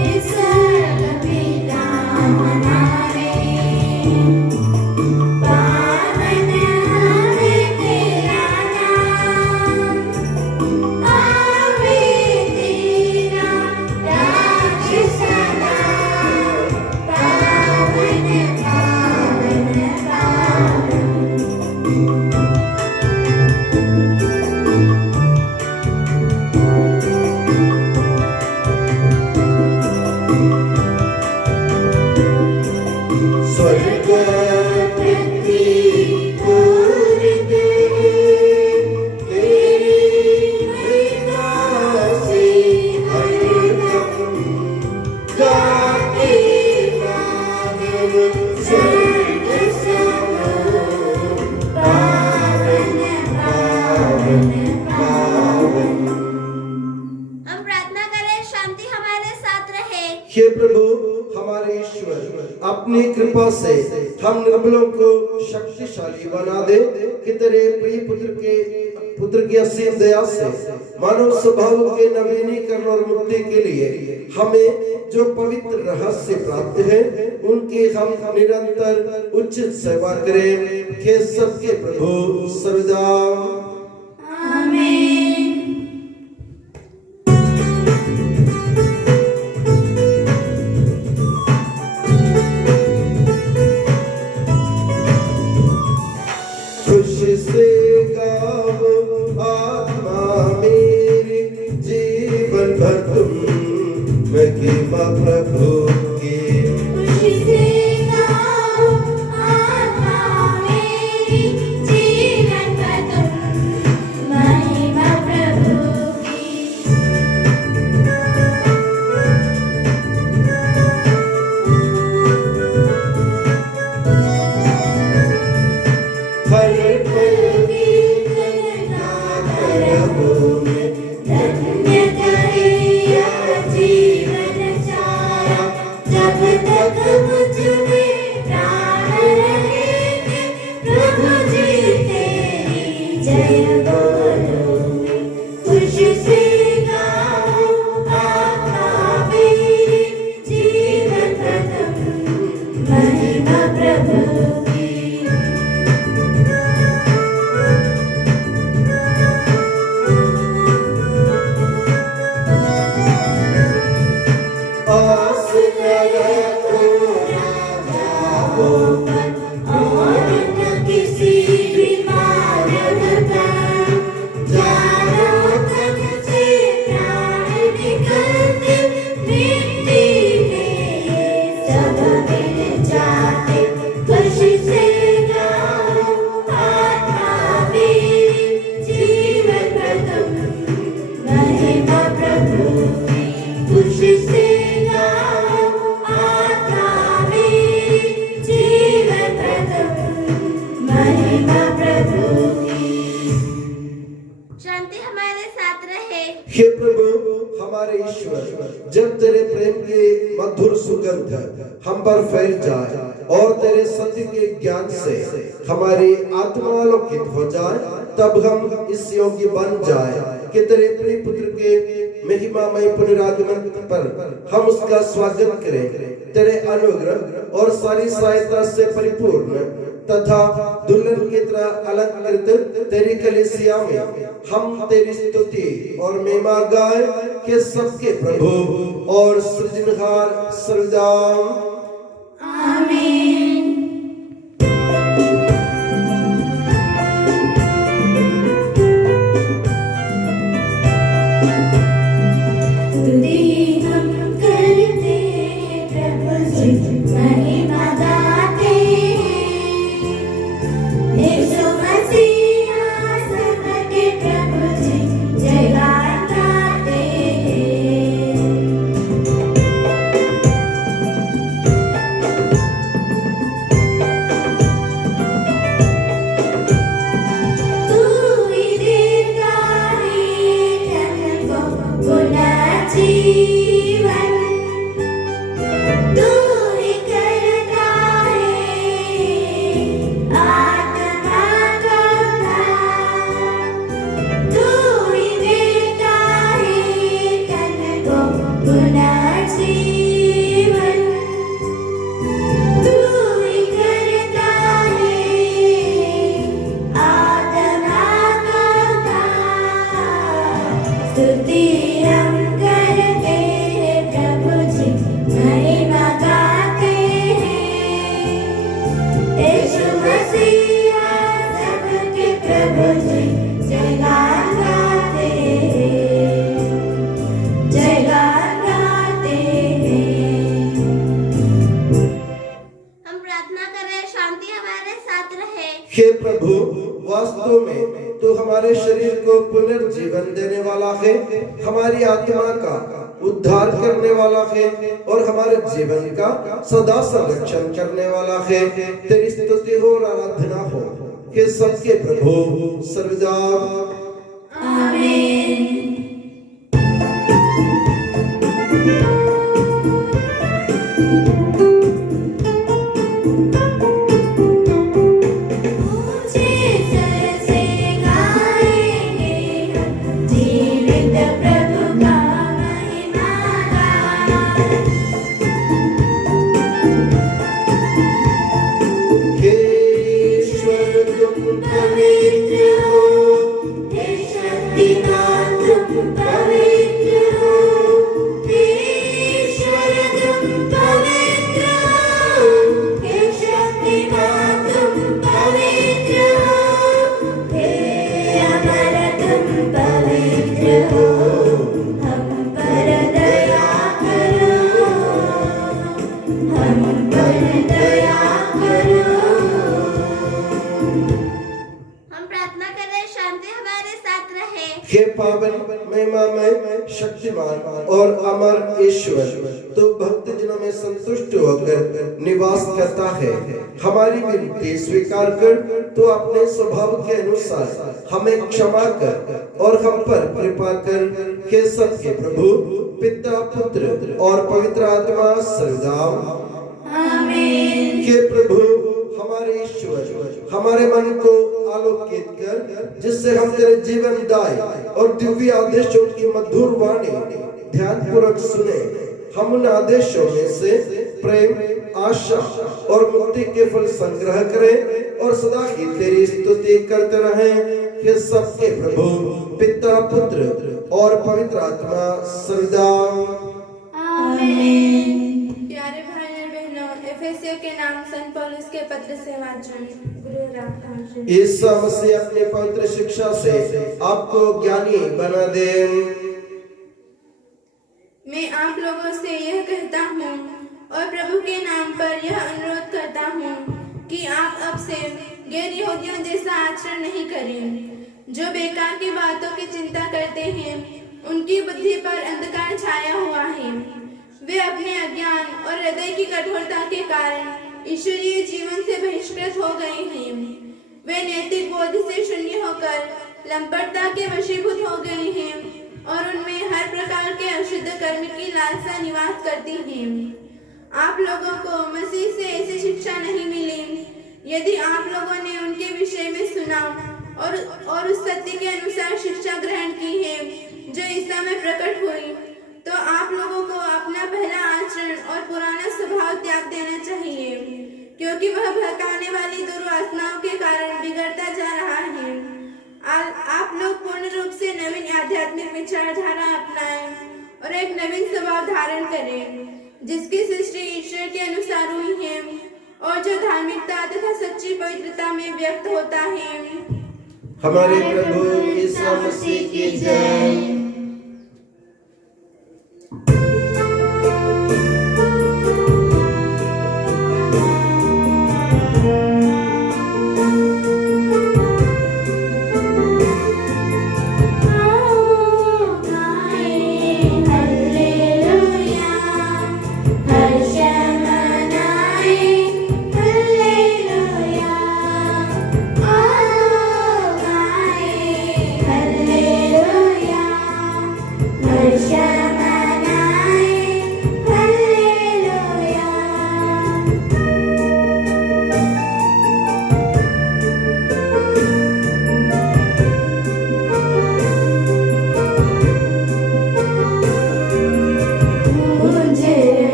It's a अपनी कृपा से हम निर्बलों को शक्तिशाली बना दे कि तेरे प्रिय पुत्र की असीम दया से मानव स्वभाव के नवीनीकरण और मुक्ति के लिए हमें जो पवित्र रहस्य प्राप्त है उनकी हम निरंतर उचित सेवा करें। हे सबके प्रभु सर्वदा आमीन। खुशी से गाओ आत्मा मेरी, जीवन भर तुम महिमा प्रभु की। खुशी से गाओ आत्मा मेरी, जीवन भर तुम महिमा प्रभु की। हर पल की करबों में धन्य करे यह जीवन सारा, जब तक मुझ में प्राण रहेंगे प्रभु जी तेरी जय बोलूंगी। खुशी से गाओ आत्मा मेरी, जीवन भर तुम महिमा प्रभु की। आस लगाओ राजाओं पर, और न किसी भी मार्ग पर, चारों तन से प्राण निकलते, मिट्टी में सब मिल जाते। खुशी से गाओ आत्मा मेरी, जीवन भर तुम महिमा प्रभु की। खुशी से गाओ आत्मा मेरी, जीवन भर तुम महिमा प्रभु की। शांति हमारे साथ रहे। हे प्रभु हमारे ईश्वर, जब तेरे प्रेम की मधुर सुगंध हम पर फैल जाए और तेरे सत्य के ज्ञान से हमारी आत्मा आलोकित हो जाए, तब हम इस योग्य बन जाए कि तेरे प्रिय पुत्र के महिमामय पुनरागमन पर हम उसका स्वागत करें। तेरे अनुग्रह और सारी सहायता से परिपूर्ण तथा दुल्हन की तरह अलंकृत तेरी कलीसिया में हम तेरी स्तुति और महिमा गाए कि सबके प्रभु और सृजनहार सर्वदा आमीन। स्तुति हम करते प्रभु जी, महिमा गाते यीशु मसीहा सबके प्रभु जी, जयगान गाते। तू ही देता है तन को पुनर्जीवन, तू ही करता है आत्मा का उद्धार, तू ही देता है तन को पुनर्जीवन, तू ही करता है आत्मा का उद्धार। स्तुति हम करते हैं प्रभु जी, महिमा गाते हैं यीशु मसीहा सबके प्रभु जी, जयगान गाते हैं, जयगान गाते हैं। हम प्रार्थना कर रहे हैं, शांति हमारे साथ रहे। हे प्रभु वास्तव में तू हमारे शरीर को पुनर्जीवन देने वाला है, हमारी आत्मा का उद्धार करने वाला है और हमारे जीवन का सदा संरक्षण करने वाला है। तेरी स्तुति हो और आराधना हो कि सबके प्रभु सर्वदा आमीन। हम प्रार्थना करें शांति हमारे साथ रहे। हे पावन महिमामय शक्तिमान और अमर ईश्वर, तो भक्त जनों में संतुष्ट होकर निवास करता है। हमारी विनती स्वीकार कर तो अपने स्वभाव के अनुसार हमें क्षमा कर और हम पर कृपा कर। हे सबके प्रभु पिता पुत्र और पवित्र आत्मा सदा आमीन। हे प्रभु हमारे ईश्वर, हमारे मन को आलोकित कर, जिससे हम तेरे जीवन दाय और दिव्य आदेशों की मधुर वाणी ध्यान पूर्वक सुने। हम उन आदेशों में से प्रेम, आशा और मुक्ति के फल संग्रह करें और सदा ही तेरी स्तुति करते रहें। हे सबके प्रभु पिता पुत्र और पवित्र आत्मा सदा आमीन। प्यारे भाई और बहनों, एफेसियों के नाम संत पौलुस के पत्र से वाचन। गुरु रामदास ईसा मसीह अपने पवित्र शिक्षा से आपको ज्ञानी बना दे। मैं आप लोगों से यह कहता हूँ और प्रभु के नाम पर यह अनुरोध करता हूँ कि आप अब से गैर यहूदियों जैसा आचरण नहीं करें, जो बेकार की बातों की चिंता करते हैं। उनकी बुद्धि पर अंधकार छाया हुआ है। वे अपने अज्ञान और हृदय की कठोरता के कारण ईश्वरीय जीवन से बहिष्कृत हो गए हैं। वे नैतिक बोध से शून्य होकर लंपटता के वशीभूत हो गए हैं और उनमें हर प्रकार के अशुद्ध कर्म की लालसा निवास करती है। आप लोगों को मसीह से ऐसी शिक्षा नहीं मिली। यदि आप लोगों ने उनके विषय में सुना और उस सत्य के अनुसार शिक्षा ग्रहण की है जो ईसा में प्रकट हुई, तो आप लोगों को अपना पहला आचरण और पुराना स्वभाव त्याग देना चाहिए, क्योंकि वह भटकाने वाली दुर्वासनाओं के कारण बिगड़ता जा रहा है। आप लोग पूर्ण रूप से नवीन आध्यात्मिक विचारधारा अपनाएं और एक नवीन स्वभाव धारण करें, जिसकी सृष्टि ईश्वर के अनुसार हुई है और जो धार्मिकता तथा सच्ची पवित्रता में व्यक्त होता है। हमारे प्रभु ईसा मसीह की जय।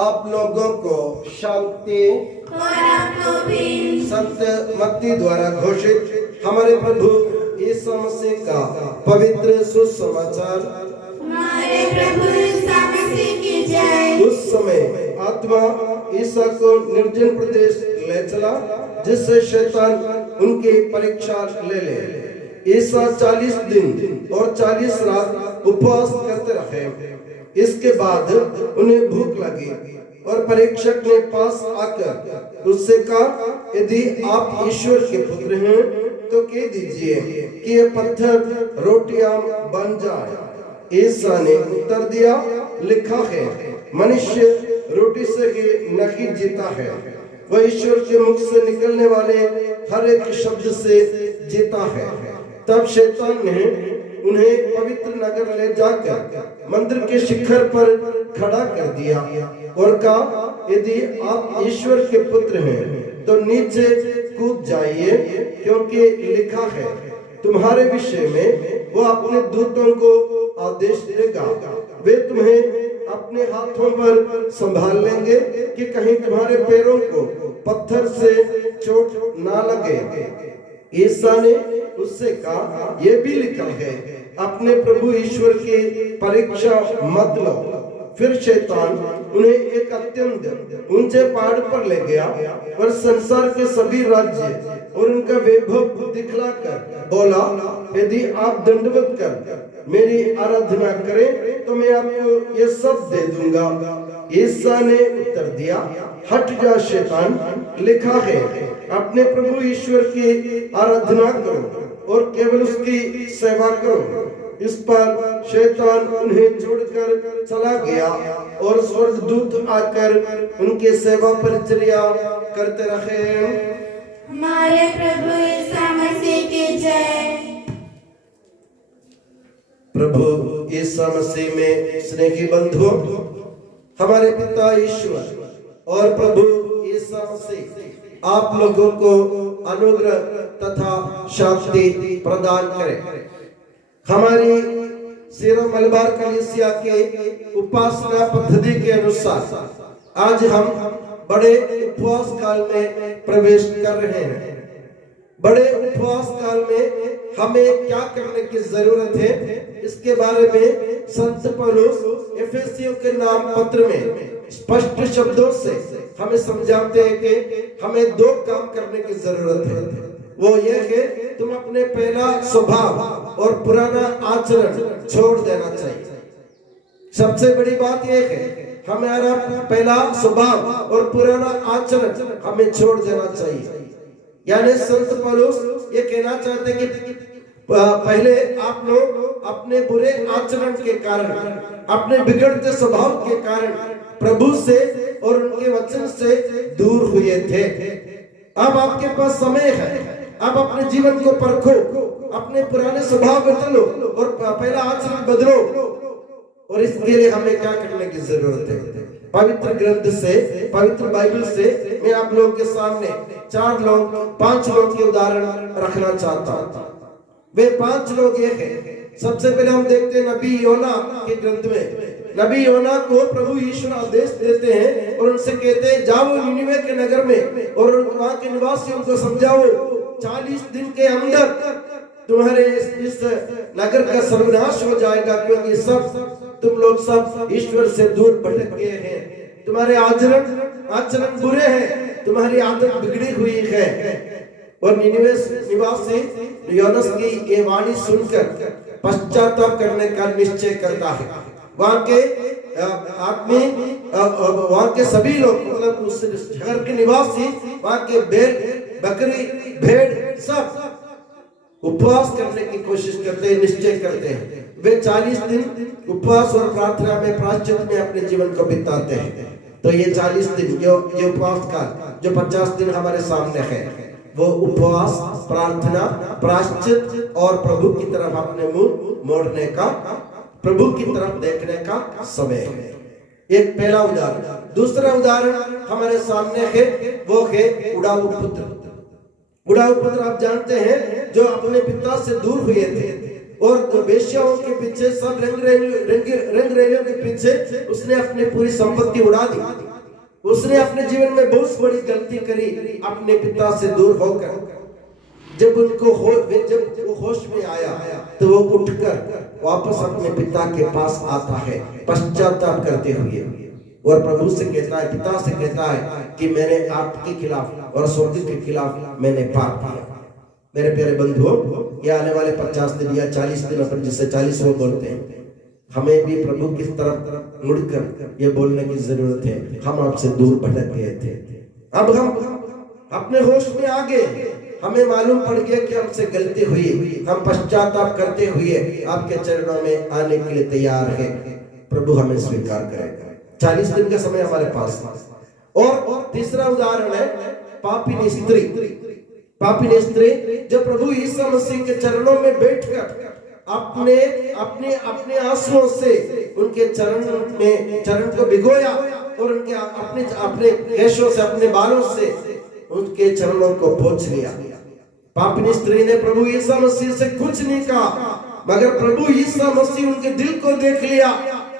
आप लोगों को शांति और आपको भी संत मत्ती द्वारा घोषित हमारे प्रभु यीशु मसीह का पवित्र सुसमाचार। हमारे प्रभु यीशु मसीह की जय। उस समय आत्मा ईसा को निर्जन प्रदेश ले चला, जिससे शैतान उनकी परीक्षा ले। ईसा 40 दिन और 40 रात उपवास करते रहे। इसके बाद उन्हें भूख लगी और परीक्षक ने पास आकर उससे कहा, यदि आप ईश्वर के पुत्र हैं तो कह दीजिए कि ये पत्थर रोटियां बन जाए। ईसा ने उत्तर दिया, लिखा है, मनुष्य रोटी से ही नहीं जीता है, वह ईश्वर के मुख से निकलने वाले हर एक शब्द से जीता है। तब शैतान ने उन्हें पवित्र नगर ले जाकर मंदिर के शिखर पर खड़ा कर दिया और कहा, यदि आप ईश्वर के पुत्र हैं तो नीचे कूद जाइए, क्योंकि लिखा है, तुम्हारे विषय में वो अपने दूतों को आदेश देगा, वे तुम्हें अपने हाथों पर संभाल लेंगे कि कहीं तुम्हारे पैरों को पत्थर से चोट ना लगे। ईसा ने उससे कहा, यह भी लिखा है, अपने प्रभु ईश्वर की परीक्षा मत लो। फिर शैतान उन्हें एक अत्यंत ऊंचे पहाड़ पर ले गया और संसार के सभी राज्य और उनका वैभव दिखलाकर बोला, यदि आप दंडवत कर मेरी आराधना करें तो मैं आपको ये सब दे दूंगा। ईसा ने उत्तर दिया, हट जा शैतान, लिखा है, अपने प्रभु ईश्वर की आराधना करो और केवल उसकी सेवा करो। इस पर शैतान उन्हें छोड़कर चला गया और स्वर्गदूत आकर उनके सेवा परिचर्या करते रहे। हमारे प्रभु ईसा मसीह की जय। प्रभु ईसा मसीह में स्नेही बंधुओं, हमारे पिता ईश्वर और प्रभु ईसा मसीह आप लोगों को अनुग्रह तथा शांति प्रदान करें। हमारी सीरो मलबार कलीसिया के उपासना पद्धति के अनुसार आज हम बड़े उपवास काल में प्रवेश कर रहे हैं। बड़े उपवास काल में हमें क्या करने की जरूरत है, इसके बारे में संत पौलुस एफेसियों के नाम पत्र में स्पष्ट शब्दों से हमें समझाते हैं कि हमें दो काम करने की जरूरत है। वो ये कि तुम अपने पहला स्वभाव और पुराना आचरण छोड़ देना चाहिए। सबसे बड़ी बात यह है, हमारा पहला स्वभाव और पुराना आचरण हमें छोड़ देना चाहिए। यानी संत पौलुस ये कहना चाहते कि पहले आप लोग अपने बुरे आचरण के कारण, अपने बिगड़ते स्वभाव के कारण प्रभु से और उनके वचन से दूर हुए थे। अब आपके पास समय है, आप अपने जीवन को परखो, अपने पुराने स्वभाव बदलो और पहला आचरण बदलो। और इसके लिए हमें क्या करने की जरूरत है? पवित्र ग्रंथ से, पवित्र बाइबल से मैं आप लोगों के सामने 5 लोग के उदाहरण रखना चाहता हूँ। वे 5 लोग ये हैं। सबसे पहले हम देखते हैं नबी योना के ग्रंथ में। नबी योना को प्रभु ईश्वर आदेश देते हैं और उनसे कहते हैं, जाओ निनिवे के नगर में और वहां के निवासियों को समझाओ, 40 दिन के अंदर तुम्हारे इस नगर का सर्वनाश हो जाएगा, क्योंकि तुम लोग सब ईश्वर से दूर भटक गए हैं। तुम्हारे आचरण बुरे हैं, तुम्हारी आदत बिगड़ी हुई है। और निनिवे निवासी योना की ये वाणी सुनकर पश्चाताप करने का निश्चय करता है। वहां के आदमी, वहां के सभी लोग, मतलब उस शहर के निवासी, वहां के बैल, बकरी, भेड़ सब उपवास करने की कोशिश करते हैं, निश्चय करते हैं। वे 40 दिन उपवास और प्रार्थना में, प्रायश्चित में अपने जीवन को बिताते हैं। तो ये 40 दिन, ये उपवास का जो 50 दिन हमारे सामने है, वो उपवास, प्रार्थना, प्रायश्चित और प्रभु की तरफ अपने मुंह मोड़ने का, प्रभु की तरफ देखने का समय है। एक पहला उदाहरण। दूसरा उदाहरण हमारे सामने है, वो है उड़ाऊ पुत्र। उड़ाऊ पुत्र आप जानते हैं, जो अपने पिता से दूर हुए थे और वेश्याओं के पीछे, सब रंग रेलियों के पीछे उसने अपनी पूरी संपत्ति उड़ा दी। उसने अपने जीवन में बहुत बड़ी गलती करी, अपने पिता से दूर होकर। जब वो होश में आया तो वो उठकर वापस अपने पिता के पास आता है, पश्चाताप करते हुए, और प्रभु से कहता है, पिता से कहता है कि मैंने आपके खिलाफ और स्वर्ग के खिलाफ मैंने पाप किया। मेरे प्यारे बंधुओं, ये आने वाले 50 दिन या 40 दिन, अपन जिसे 40 बोलते हैं, हमें भी प्रभु की तरफ मुड़कर ये बोलने की जरूरत है, हम आपसे दूर भटक गए थे, अब हम अपने होश में आ गए, हमें मालूम पड़ गया कि हमसे गलती हुई, हम पश्चाताप करते हुए आपके चरणों में आने के लिए तैयार है। प्रभु हमें स्वीकार करेगा। 40 दिन का समय हमारे पास। और तीसरा उदाहरण है पापिनी स्त्री। पापिनी स्त्री जब प्रभु ईसा मसीह के चरणों में बैठकर अपने आंसुओं से उनके चरण को भिगोया और उनके अपने केशों से, अपने बालों से उनके चरणों को पोंछ लिया। पापिनी स्त्री ने प्रभु यीशु मसीह से कुछ नहीं कहा, मगर प्रभु यीशु मसीह उनके दिल को देख लिया,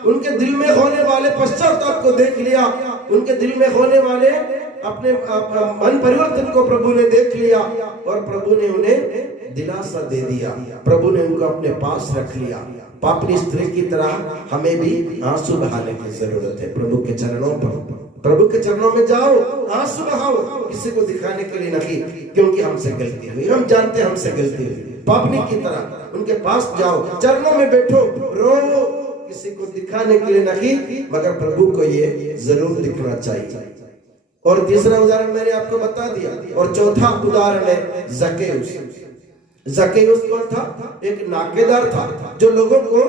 उनके दिल में होने वाले पश्चाताप को देख लिया, उनके दिल में होने वाले अपने मन परिवर्तन को प्रभु ने देख लिया और प्रभु ने उन्हें दिलासा दे दिया। प्रभु ने उनको अपने पास रख लिया। पापिनी स्त्री की तरह हमें भी आंसू बहाने की जरूरत है प्रभु के चरणों पर। प्रभु के चरणों में जाओ, आंसू बहाओ, किसी को दिखाने के लिए नहीं, क्योंकि हमसे गलती हुई, हम जानते हैं हमसे गलती हुई। पापिनी की तरह उनके पास जाओ, चरणों में बैठो, रो, किसी को दिखाने के लिए नहीं, मगर प्रभु को ये जरूर दिखना चाहिए। और तीसरा उदाहरण मैंने आपको बता दिया। और चौथा उदाहरण है जक्केउस। जक्केउस कौन था? एक नाकेदार था जो लोगों को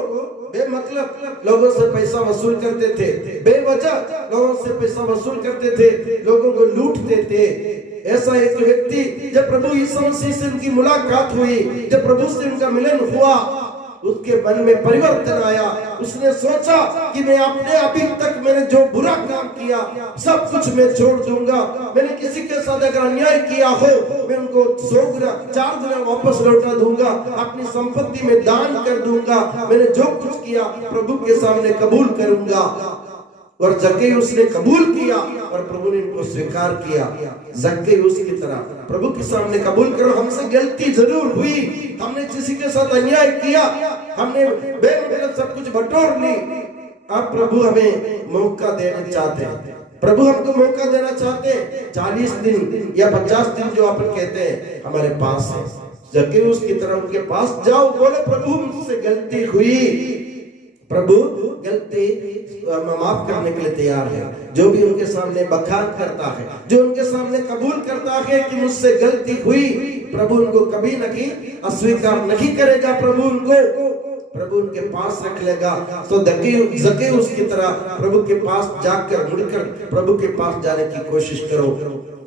बेमतलब लोगों से पैसा वसूल करते थे, बेवजह लोगों से पैसा वसूल करते थे, लोगों को लूटते थे। ऐसा एक व्यक्ति जब प्रभु यीशु मसीह से उनकी मुलाकात हुई, जब प्रभु से उनका मिलन हुआ, उसके मन में परिवर्तन आया। उसने सोचा कि मैं अपने अभी तक मैंने जो बुरा काम किया सब कुछ मैं छोड़ दूंगा। मैंने किसी के साथ अगर अन्याय किया हो, मैं उनको 100 गुना 4 गुना वापस लौटा दूंगा, अपनी संपत्ति में दान कर दूंगा। मैंने जो कुछ किया प्रभु के सामने कबूल करूंगा। और जक्केउस ने कबूल किया और प्रभु ने इनको स्वीकार किया। जक्केउस की तरह प्रभु के सामने कबूल करो, हमसे गलती जरूर हुई, हमने किसी के साथ अन्याय किया, हमने बेमतलब सब कुछ बटोर ली। अब प्रभु हमें मौका देना चाहते हैं, प्रभु हमको मौका देना चाहते हैं। 40 दिन या 50 दिन जो अपन कहते हैं हमारे पास है। जक्केउस की तरह उनके पास जाओ, बोलो प्रभु मुझसे गलती हुई। प्रभु गलती माफ करने के लिए तैयार है। जो भी उनके सामने बखान करता है, जो उनके सामने कबूल करता है कि मुझसे गलती हुई, प्रभु उनको कभी नहीं अस्वीकार नहीं करेगा। प्रभु उनके पास रख लेगा। तो जक्केउस की तरह प्रभु के पास जाकर मुड़कर प्रभु के पास जाने की कोशिश करो।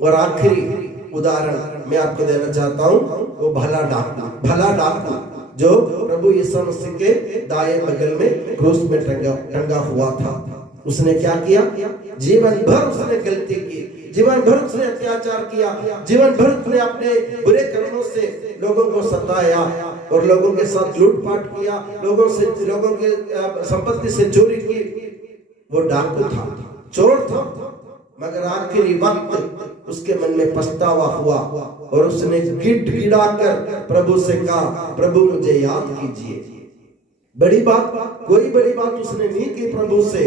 और आखिरी उदाहरण मैं आपको देना चाहता हूँ, वो भला डाकू जो प्रभु यीशु मसीह के दाएं बगल में क्रूस में टंगा हुआ था। उसने क्या किया? जीवन भर उसने गलती की, जीवन भर उसने अत्याचार किया, जीवन भर उसने अपने बुरे कर्मों से लोगों को सताया और लोगों के साथ लूटपाट किया, लोगों के संपत्ति से चोरी की। वो डाकू था, चोर था, मगर आखिरी वक्त उसके मन में पछतावा हुआ और उसने गिड़गिड़ाकर प्रभु से कहा, प्रभु मुझे याद कीजिए। बड़ी बात, कोई बड़ी बात उसने नहीं की प्रभु से,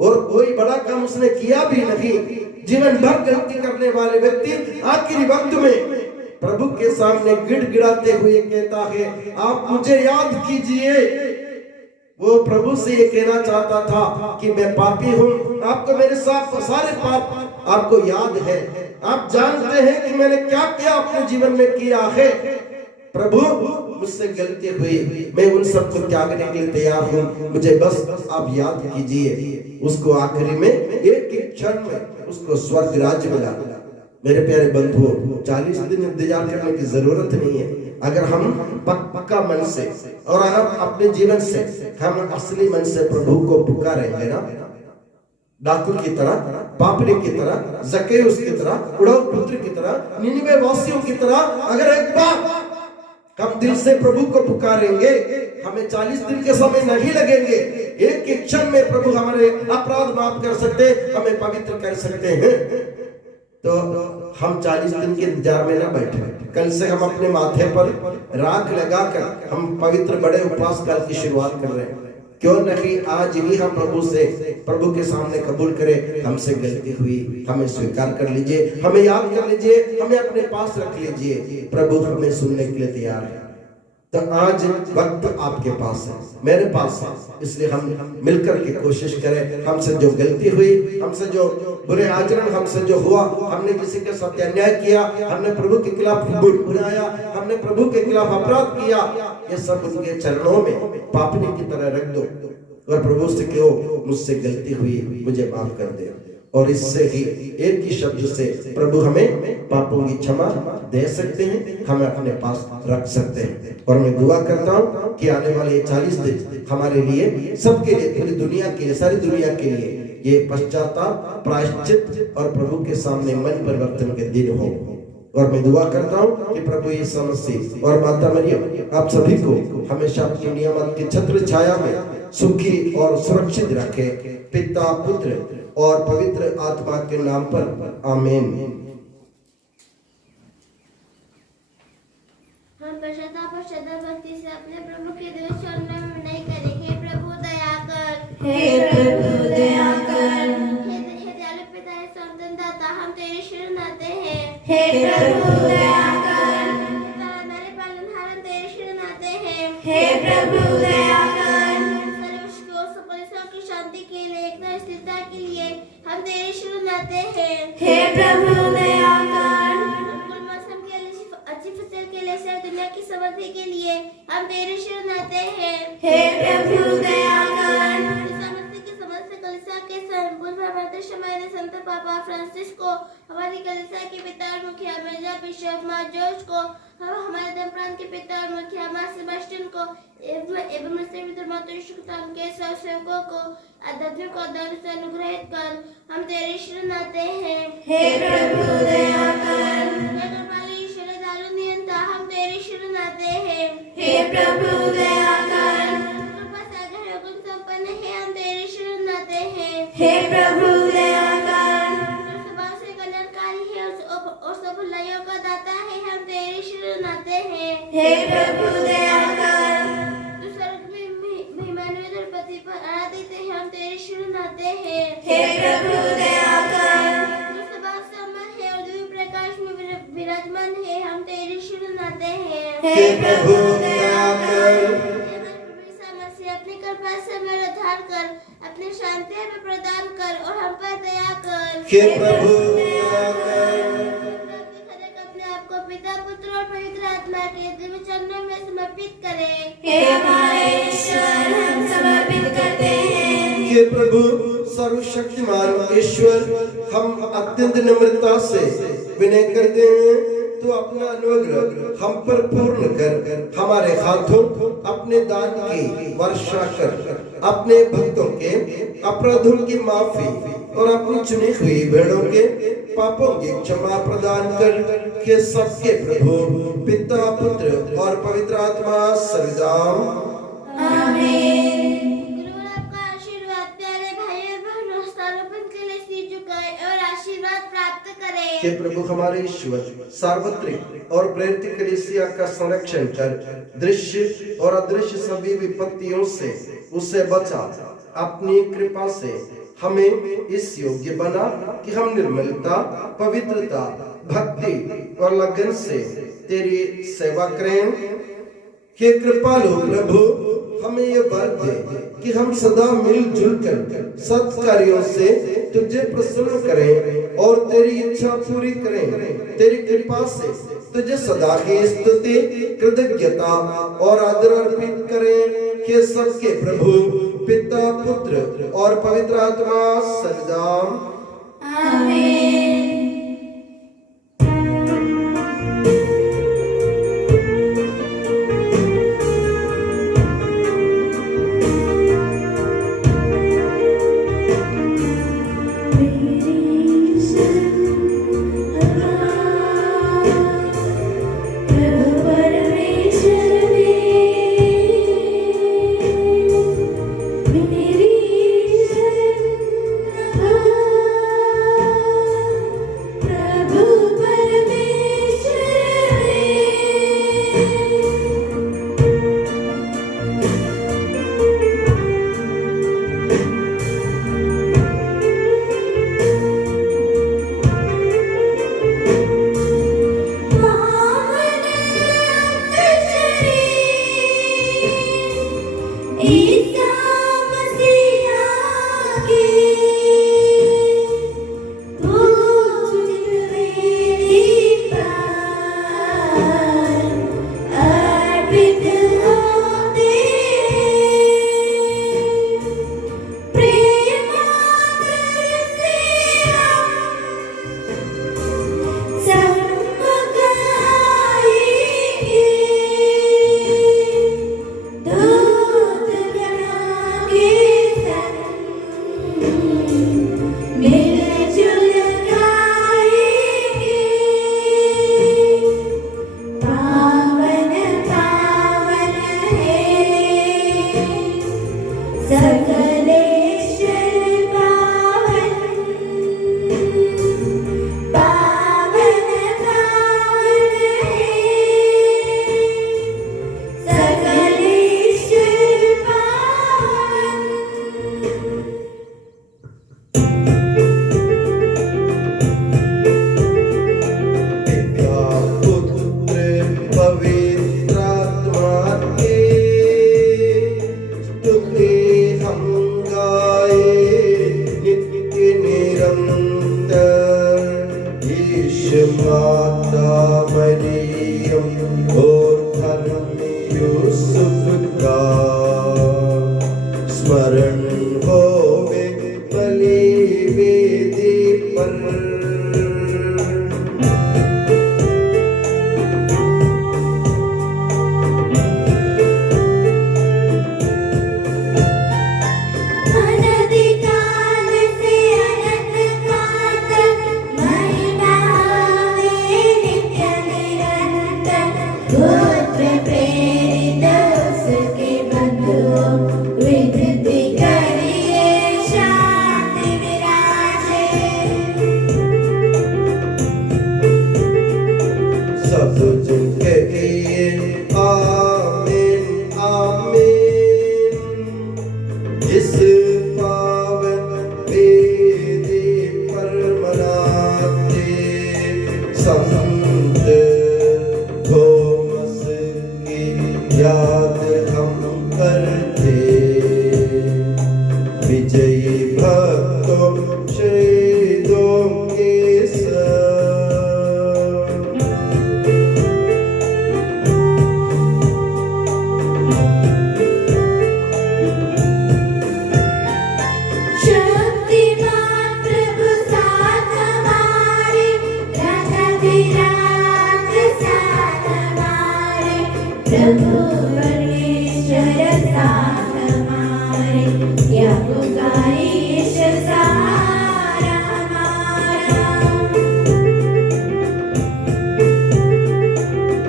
और कोई बड़ा काम उसने किया भी नहीं। जीवन भर गलती करने वाले व्यक्ति आखिरी वक्त में प्रभु के सामने गिड़गिड़ाते हुए कहता है, आप मुझे याद कीजिए। वो प्रभु से ये कहना चाहता था कि मैं पापी हूँ, आपको मेरे साथ सारे पाप आपको याद है, आप जानते हैं कि मैंने क्या क्या अपने जीवन में किया है। प्रभु मुझसे गलती हुई, मैं उन सब को त्यागने के लिए तैयार हूँ, मुझे बस आप याद कीजिए। उसको आखिरी में एक क्षण में उसको स्वर्ग राज्य मिला। मेरे प्यारे बंधुओं, 40 दिन इंतजार करने की जरूरत नहीं है। अगर हम पक्का मन से और अगर अपने जीवन से हम असली मन से प्रभु को पुकारेंगे ना, डाकू की तरह, पापड़ी की तरह, जक्केउस की तरह, उड़ाऊ पुत्र की तरह, निनिवे वासियों की तरह, अगर एक बार हम दिल से प्रभु को पुकारेंगे, हमें 40 दिन के समय नहीं लगेंगे। एक क्षण में प्रभु हमारे अपराध माफ कर सकते, हमें पवित्र कर सकते हैं। तो हम 40 दिन के इंतजार में ना बैठे। कल से हम अपने माथे पर राख लगाकर हम पवित्र बड़े उपवास काल की शुरुआत कर रहे हैं। क्यों नहीं आज ही हम प्रभु के सामने कबूल करें, हमसे गलती हुई, हमें स्वीकार कर लीजिए, हमें याद कर लीजिए, हमें अपने पास रख लीजिए। प्रभु हमें सुनने के लिए तैयार है। तो आज वक्त आपके पास है, मेरे पास है, इसलिए हम मिलकर के कोशिश करें। हमसे जो गलती हुई, हमसे जो बुरे आचरण हमसे जो हुआ, हमने किसी के साथ अन्याय किया, हमने प्रभु के खिलाफ बुराया, हमने प्रभु के खिलाफ अपराध किया, ये सब उनके चरणों में पापनी की तरह रख दो और प्रभु से कहो, मुझसे गलती हुई, मुझे माफ कर दे। और इससे ही एक ही शब्द से प्रभु हमें पापों की क्षमा दे सकते हैं, हमें अपने पास रख सकते हैं। और मैं दुआ करता हूँ कि आने वाले 40 दिन हमारे लिए, सबके लिए, पूरी दुनिया के लिए, सारी दुनिया के लिए ये पश्चाताप, प्रायश्चित और प्रभु के सामने मन परिवर्तन के दिन हो। और मैं दुआ करता हूँ कि प्रभु यीशु मसीह और माता मरियम आप सभी को हमेशा अपनी नियामत की छत्र छाया में सुखी और सुरक्षित रखे, पिता पुत्र और पवित्र आत्मा के नाम पर आमीन। हम पश्चाताप और श्रद्धा भक्ति से अपने प्रभु के दिव्य चरणों में विनय करेंगे। प्रभु दया कर, हे प्रभु दया कर, हे दयालु पिता, हे संतन दाता, हम तेरी शरण आते हैं। हे प्रभु दया कर, हमारे पालनहार, हम तेरी शरण आते हैं। हे प्रभु दया कर, सर्वविश्व और सकल की शांति के लिए, एकता स्थिरता के लिए हम तेरी शरण आते हैं। हे प्रभु दया कर, अनुकूल मौसम के लिए, अच्छी फसल के लिए, सारी दुनिया की समृद्धि के लिए हम तेरी शरण आते हैं। हे प्रभु दया कर, की समझ से कलीसिया के संपूर्ण भारत हमारे संत पापा फ्रांसिस को, हमारी कलीसिया के पिता और मुखिया मिर्जा बिशप माँ जॉर्ज को, हमारे धर्मप्रांत के पिता और मुखिया माँ सेबास्टियन को एवं के सब सेवकों को आध्यात्मिक दान से अनुग्रहित कर हम तेरी शरण आते हैं। हे प्रभु दया कर, हम तेरी शरण आते हैं। हे प्रभु दया कर, संपन्न है, हम तेरी शरण आते हैं। हे प्रभु दया कर, स्वभाव से कल्याणकारी है और सब भलाइयों का दाता है, हम तेरी शरण आते हैं। हे प्रभु दया कर, तू स्वर्ग में महिमान्वित पति पर आराधित है, हम तेरी शरण आते हैं। हे प्रभु दया कर, तू स्वभाव से अमर है और दिव्य प्रकाश में विराजमान है, हम तेरी शरण आते हैं। हे प्रभु दया कर, अपनी कृपा से मेरा उद्धार कर, अपनी शांति हमें प्रदान कर और हम पर दया कर। हे प्रभु दया कर, अपने आप को पिता पुत्र और पवित्र आत्मा के दिव्य चरणों में समर्पित करें। हे हमारे ईश्वर, हम समर्पित करते हैं। हे प्रभु सर्वशक्तिमान ईश्वर, हम अत्यंत नम्रता से विनय करते हैं, तो अपना अनुग्रह हम पर पूर्ण कर, हमारे हाथों अपने दान की वर्षा कर, अपने भक्तों के अपराधों की माफी और अपनी चुनी हुई भेड़ों के पापों की क्षमा प्रदान कर। के सबके प्रभु पिता पुत्र और पवित्र आत्मा सदा आमीन। गुरुवर आपका आशीर्वाद प्यारे भाई और बहनों स्थानों के लिए सिर झुकाए और आशीर्वाद प्राप्त करें। हे प्रभु हमारे ईश्वर, सार्वत्रिक और प्रेरित कलीसिया का संरक्षण कर, दृश्य और अदृश्य सभी विपत्तियों से उसे बचा, अपनी कृपा से हमें इस योग्य बना कि हम निर्मलता, पवित्रता, भक्ति और लगन से तेरी सेवा करें। हे कृपालु प्रभु, हमें ये वर दे कि हम सदा मिलजुल कर सत्कार्यों से तुझे प्रसन्न करें और तेरी इच्छा पूरी करें। तेरी कृपा से तुझे सदा की स्तुति, कृतज्ञता और आदर अर्पित करें। हे सबके प्रभु पिता पुत्र और पवित्र आत्मा सदा आमीन। ईसा मसीह सकलेश्वर पावन पावन पावन है सकलेश्वर पावन। पिता पुत्र पवित्र आत्मा के स्तुति हम गाए नित्य निरंतर। यीशु माता मरियम और धर्मी यूसुफ का स्मरण होवे बलि वेदी पर। अनधिकाल से अनंत काल तक महिमा में नित्य निरंतर। पुत्र प्रेरित उसके बंधुओं विनती करिए शांति विराजे। सब जन कहिए आमीन आमीन। इस पावन वेदी पर मनाते संत थोमस की याद हम करते। विजयी भक्तों शहीदों के संग शक्तिमान प्रभु साथ हमारे, राजाधिराज साथ हमारे। प्रभु परमेश्वर साथ हमारे, याकूब का ईश सहारा हमारा।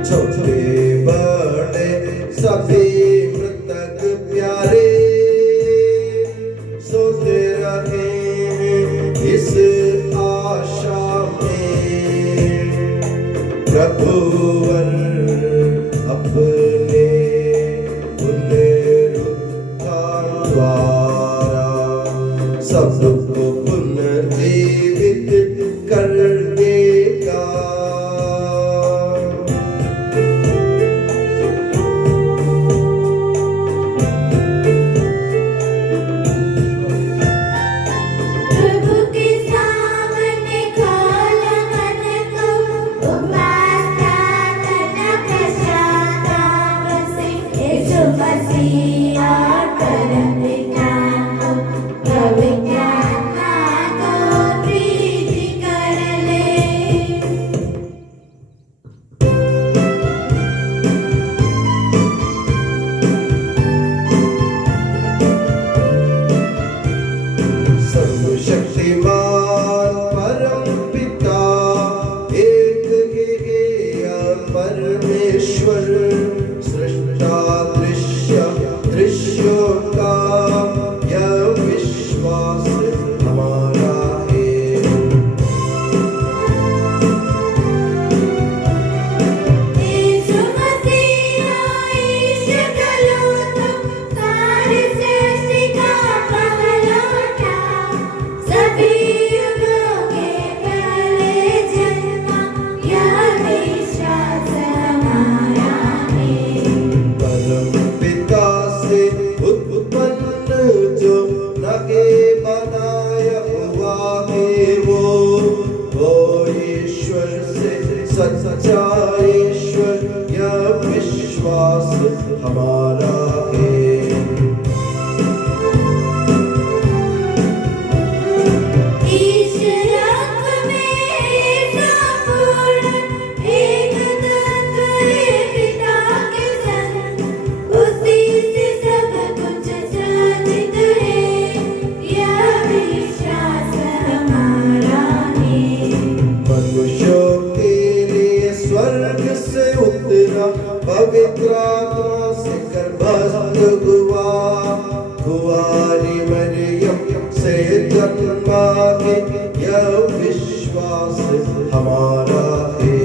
छोटे बड़े सभी मृतक प्यारे सोते रहे इस आशा में। प्रभुवर अपने पुनरुत्थान द्वारा सबको पुनर्जीवित कर देगा। प्रभु के सामने खोल मन को, उपवास प्रार्थना पश्चाताप से। यीशु मसीह और परम पिता को पवित्र कुंवारी मरियम से जन्मा है, यह विश्वास हमारा है।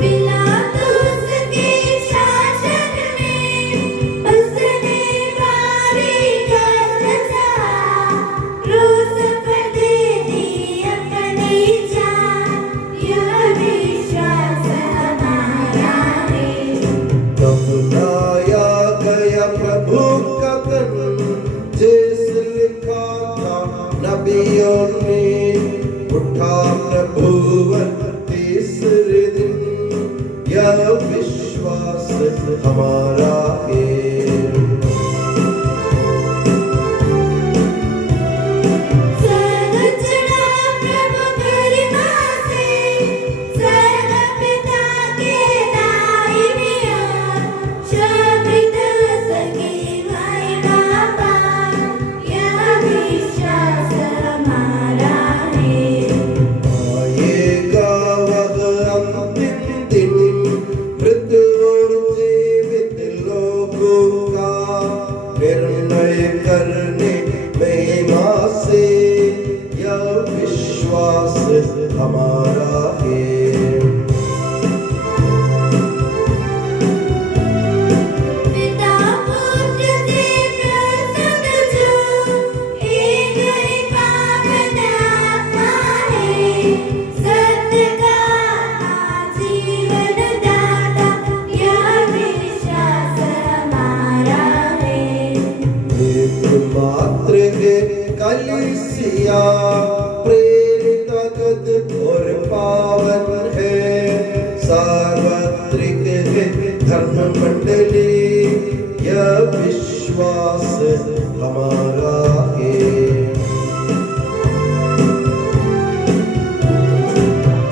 पिलातुस के शासन में उसने भारी कष्ट सहा, क्रूस पर दे दी अपनी जान, यह विश्वास हमारा है। दफनाया गया प्रभु का तन, जैसे लिखा था नबियों ने, उठा प्रभु तीसरे दिन, यह विश्वास हमारा है। स्वर्ग चढ़ा प्रभु गरिमा से, स्वर्ग पिता के दाहिने ओर, शोभित उसकी महिमा पार, यह विश्वास हमारा है। आएगा वह अंतिम दिन, मृत और जीवित लोगों का निर्णय करने महिमा से, यह विश्वास हमारा है। पिता पुत्र से प्रसन्न जो, एक ही पावन आत्मा है, सत्य का जीवन दाता, यह विश्वास हमारा है। एकमात्र है कलीसिया, प्रेरित अगद और पावन है, सार्वत्रिक है धर्म मंडली, यह विश्वास हमारा है।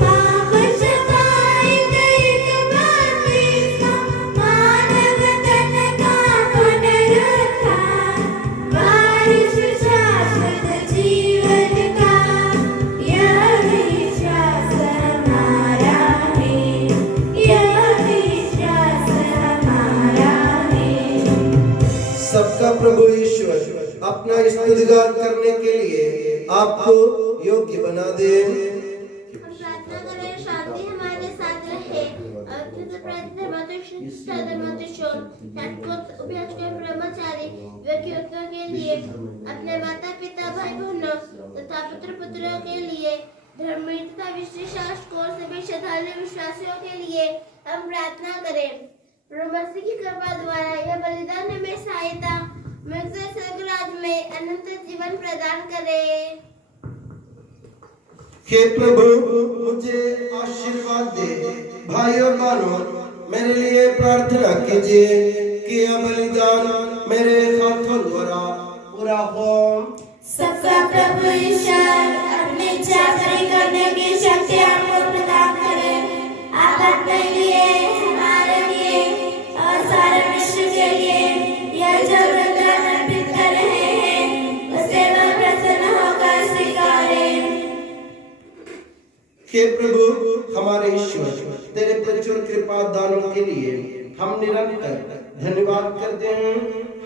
पाप क्षमाई गई बपतिस्मा, मानव तन का पुनरुत्थान, वारिस शाश्वत जीवन का, यह विश्वास हमारा है। यह विश्वास हमारा है। सबका प्रभु ईश्वर अपना स्तुतिगान करने के लिए आपको योग्य बना दे। हम प्रार्थना करें, शांति हमारे साथ रहे। अत्यंत प्रार्थना ब्रह्मचारी व्यक्तियों के लिए, अपने माता पिता भाई बहनों तथा पुत्र पुत्रों के लिए, धर्मी तथा विश्वासकों सभी श्रद्धालु विश्वासियों के लिए हम प्रार्थना करें। प्रभु मसीह की कृपा द्वारा यह बलिदान हमें सहायता मिलकर स्वर्गराज में अनंत जीवन प्रदान करे। हे प्रभु, मुझे आशीर्वाद दे। भाई और बहनों, मेरे लिए प्रार्थना कीजिए कि यह बलिदान मेरे हाथों द्वारा पूरा हो। सबका प्रभु ईश्वर अपनी इच्छा पूरी करने की शक्ति आपको प्रदान करे। आप अपने लिए, हमारे लिए और सारे विश्व के लिए यह जो बलिदान अर्पित कर रहे हैं, उससे वह प्रसन्न होकर स्वीकारें। हे प्रभु हमारे ईश्वर, तेरे प्रचुर कृपा दानों के लिए हम निरंतर धन्यवाद करते हैं।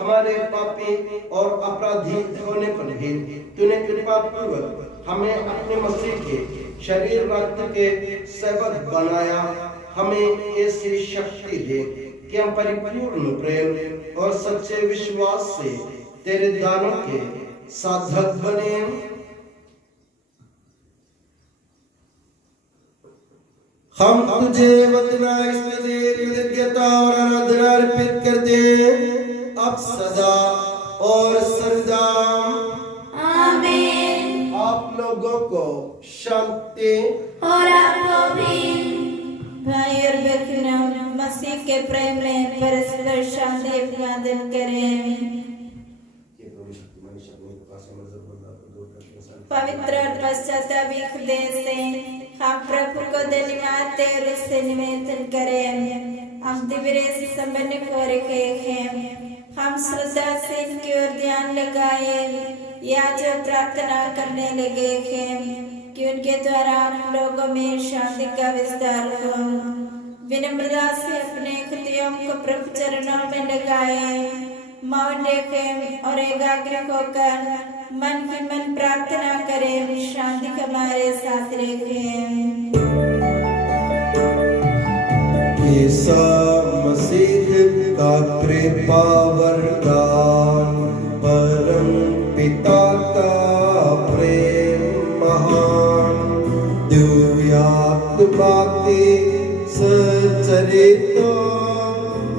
हमारे पापी और अपराधी होने पर भी तूने कृपा पूर्वक हमें अपने मसीह के शरीर रक्त के सेवक बनाया। हमें ऐसी शक्ति दे कि हम परिपूर्ण प्रेम और सच्चे विश्वास से तेरे दानों के साधक बने। हम तुझे वंदना, स्तुति, कृतज्ञता और आराधना अर्पित करते हैं, अब सदा और सर्वदा। आमीन। आप लोगों को शांति। और आपको भी। भाई और बहनों, मसीह के प्रेम में परस्पर शांति अभिवादन करें। पवित्र और पश्चाताप हृदय से हम प्रभु को धन्यवाद और उससे निवेदन करें। हम दिव्य संबंध को रखे हैं। हम श्रद्धा से इनकी ओर ध्यान लगाए या जो प्रार्थना करने लगे हैं कि उनके द्वारा हम लोगों में शांति का विस्तार हो। विनम्रता से अपने खुदियों को प्रभु चरणों में लगाए, मौन रखें और एकाग्र होकर मन ही मन प्रार्थना करें। शांति हमारे साथ रखें। ईसा मसीह का कृपा वरदान, परम पिता का प्रेम महान, दिव्यात्मा के सचरिता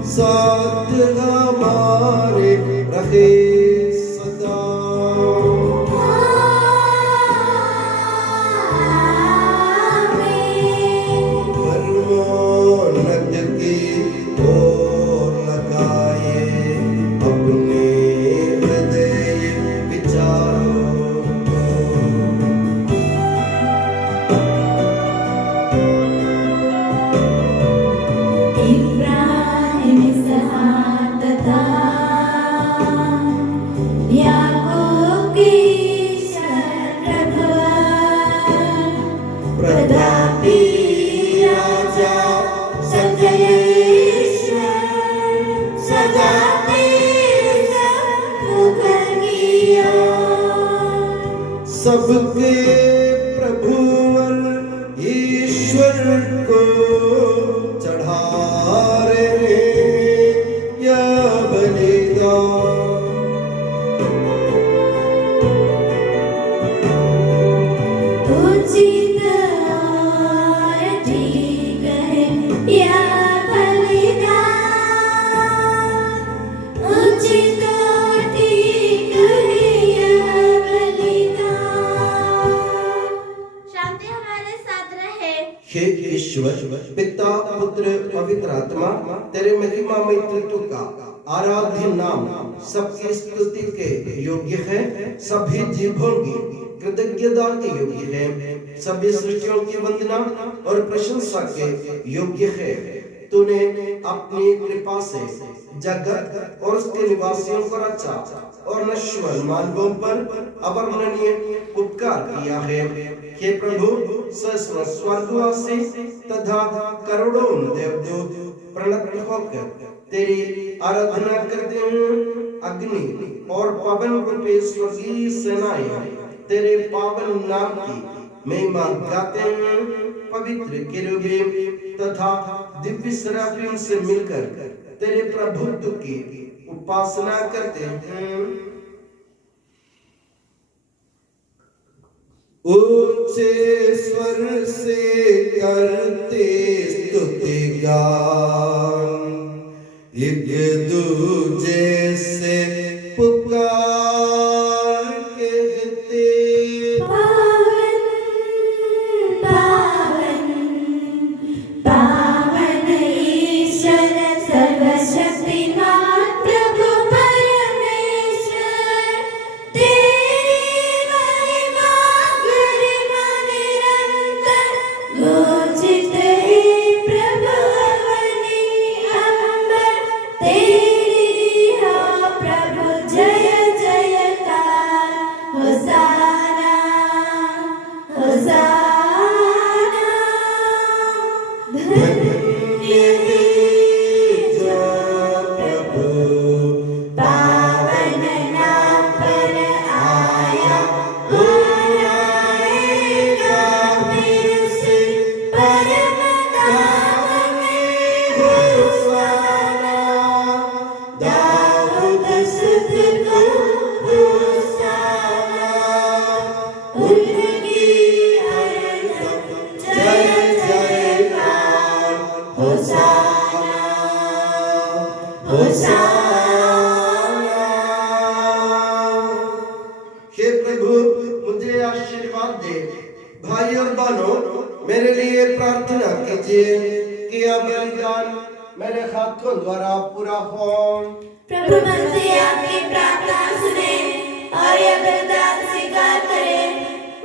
साथ हमारे रहे सदा। परमोन्नत की ओर लगाए अपने हृदय विचारों को। इब्राहिम इसहाक तथा याकूब की शरण प्रतापी राजा संजय ईश्वर सदा तेरे सम्मुख किया। सबके प्रभुवर ईश्वर को चढ़ा रहे यह बलिदान। उचित और ठीक है यह बलिदान, उचित और ठीक है यह बलिदान। शांति हमारे साथ रहे। हे ईश्वर पिता पुत्र पवित्र आत्मा, तेरे महिमामय तत्व का आराध्य नाम सबकी स्तुति के योग्य है, सभी जीवों की कृतज्ञता के योग्य है, सभी सृष्टियों की वंदना और प्रशंसा के योग्य है। तूने अपनी कृपा से जगत और उसके निवासियों को रचा और नश्वर मानवों पर अवर्णनीय उपकार किया है। हे प्रभु, सहस्र स्वर्गवासी तथा करोड़ों देवदूत प्रणत होकर तेरी आराधना करते हैं। अग्नि और पवन रूपी स्वर्गीय सेनाएं तेरे पावन नाम की महिमा गाते हैं। पवित्र किरूबीम तथा दिव्य सराफीम से मिलकर तेरे प्रभुत्व की उपासना करते हैं। ऊंचे स्वर से करते स्तुति गान, एक दूजे से पुकार कहते पावन पावन पावन ईश्वर सर्वशक्तिमान प्रभु परमेश्वर, तेरी महिमा गरिमा निरंतर घोषित है प्रभु अवनी अंबर, तेरी हो प्रभु जय जयकार। होसाना होसाना, धन्य है जो प्रभु पावन नाम पर आया, और आएगा फिर से परम धाम में। होसाना दाऊद सुत को होसाना, उनकी हरदम जय जयकार। होसाना होसाना। हे प्रभु, मुझे आशीर्वाद दे। भाई और बहनों, मेरे लिए प्रार्थना कीजिए कि यह बलिदान मेरे हाथों द्वारा पूरा हो। प्रभु मन से आपकी प्रार्थना सुने और यह बलिदान स्वीकार करे।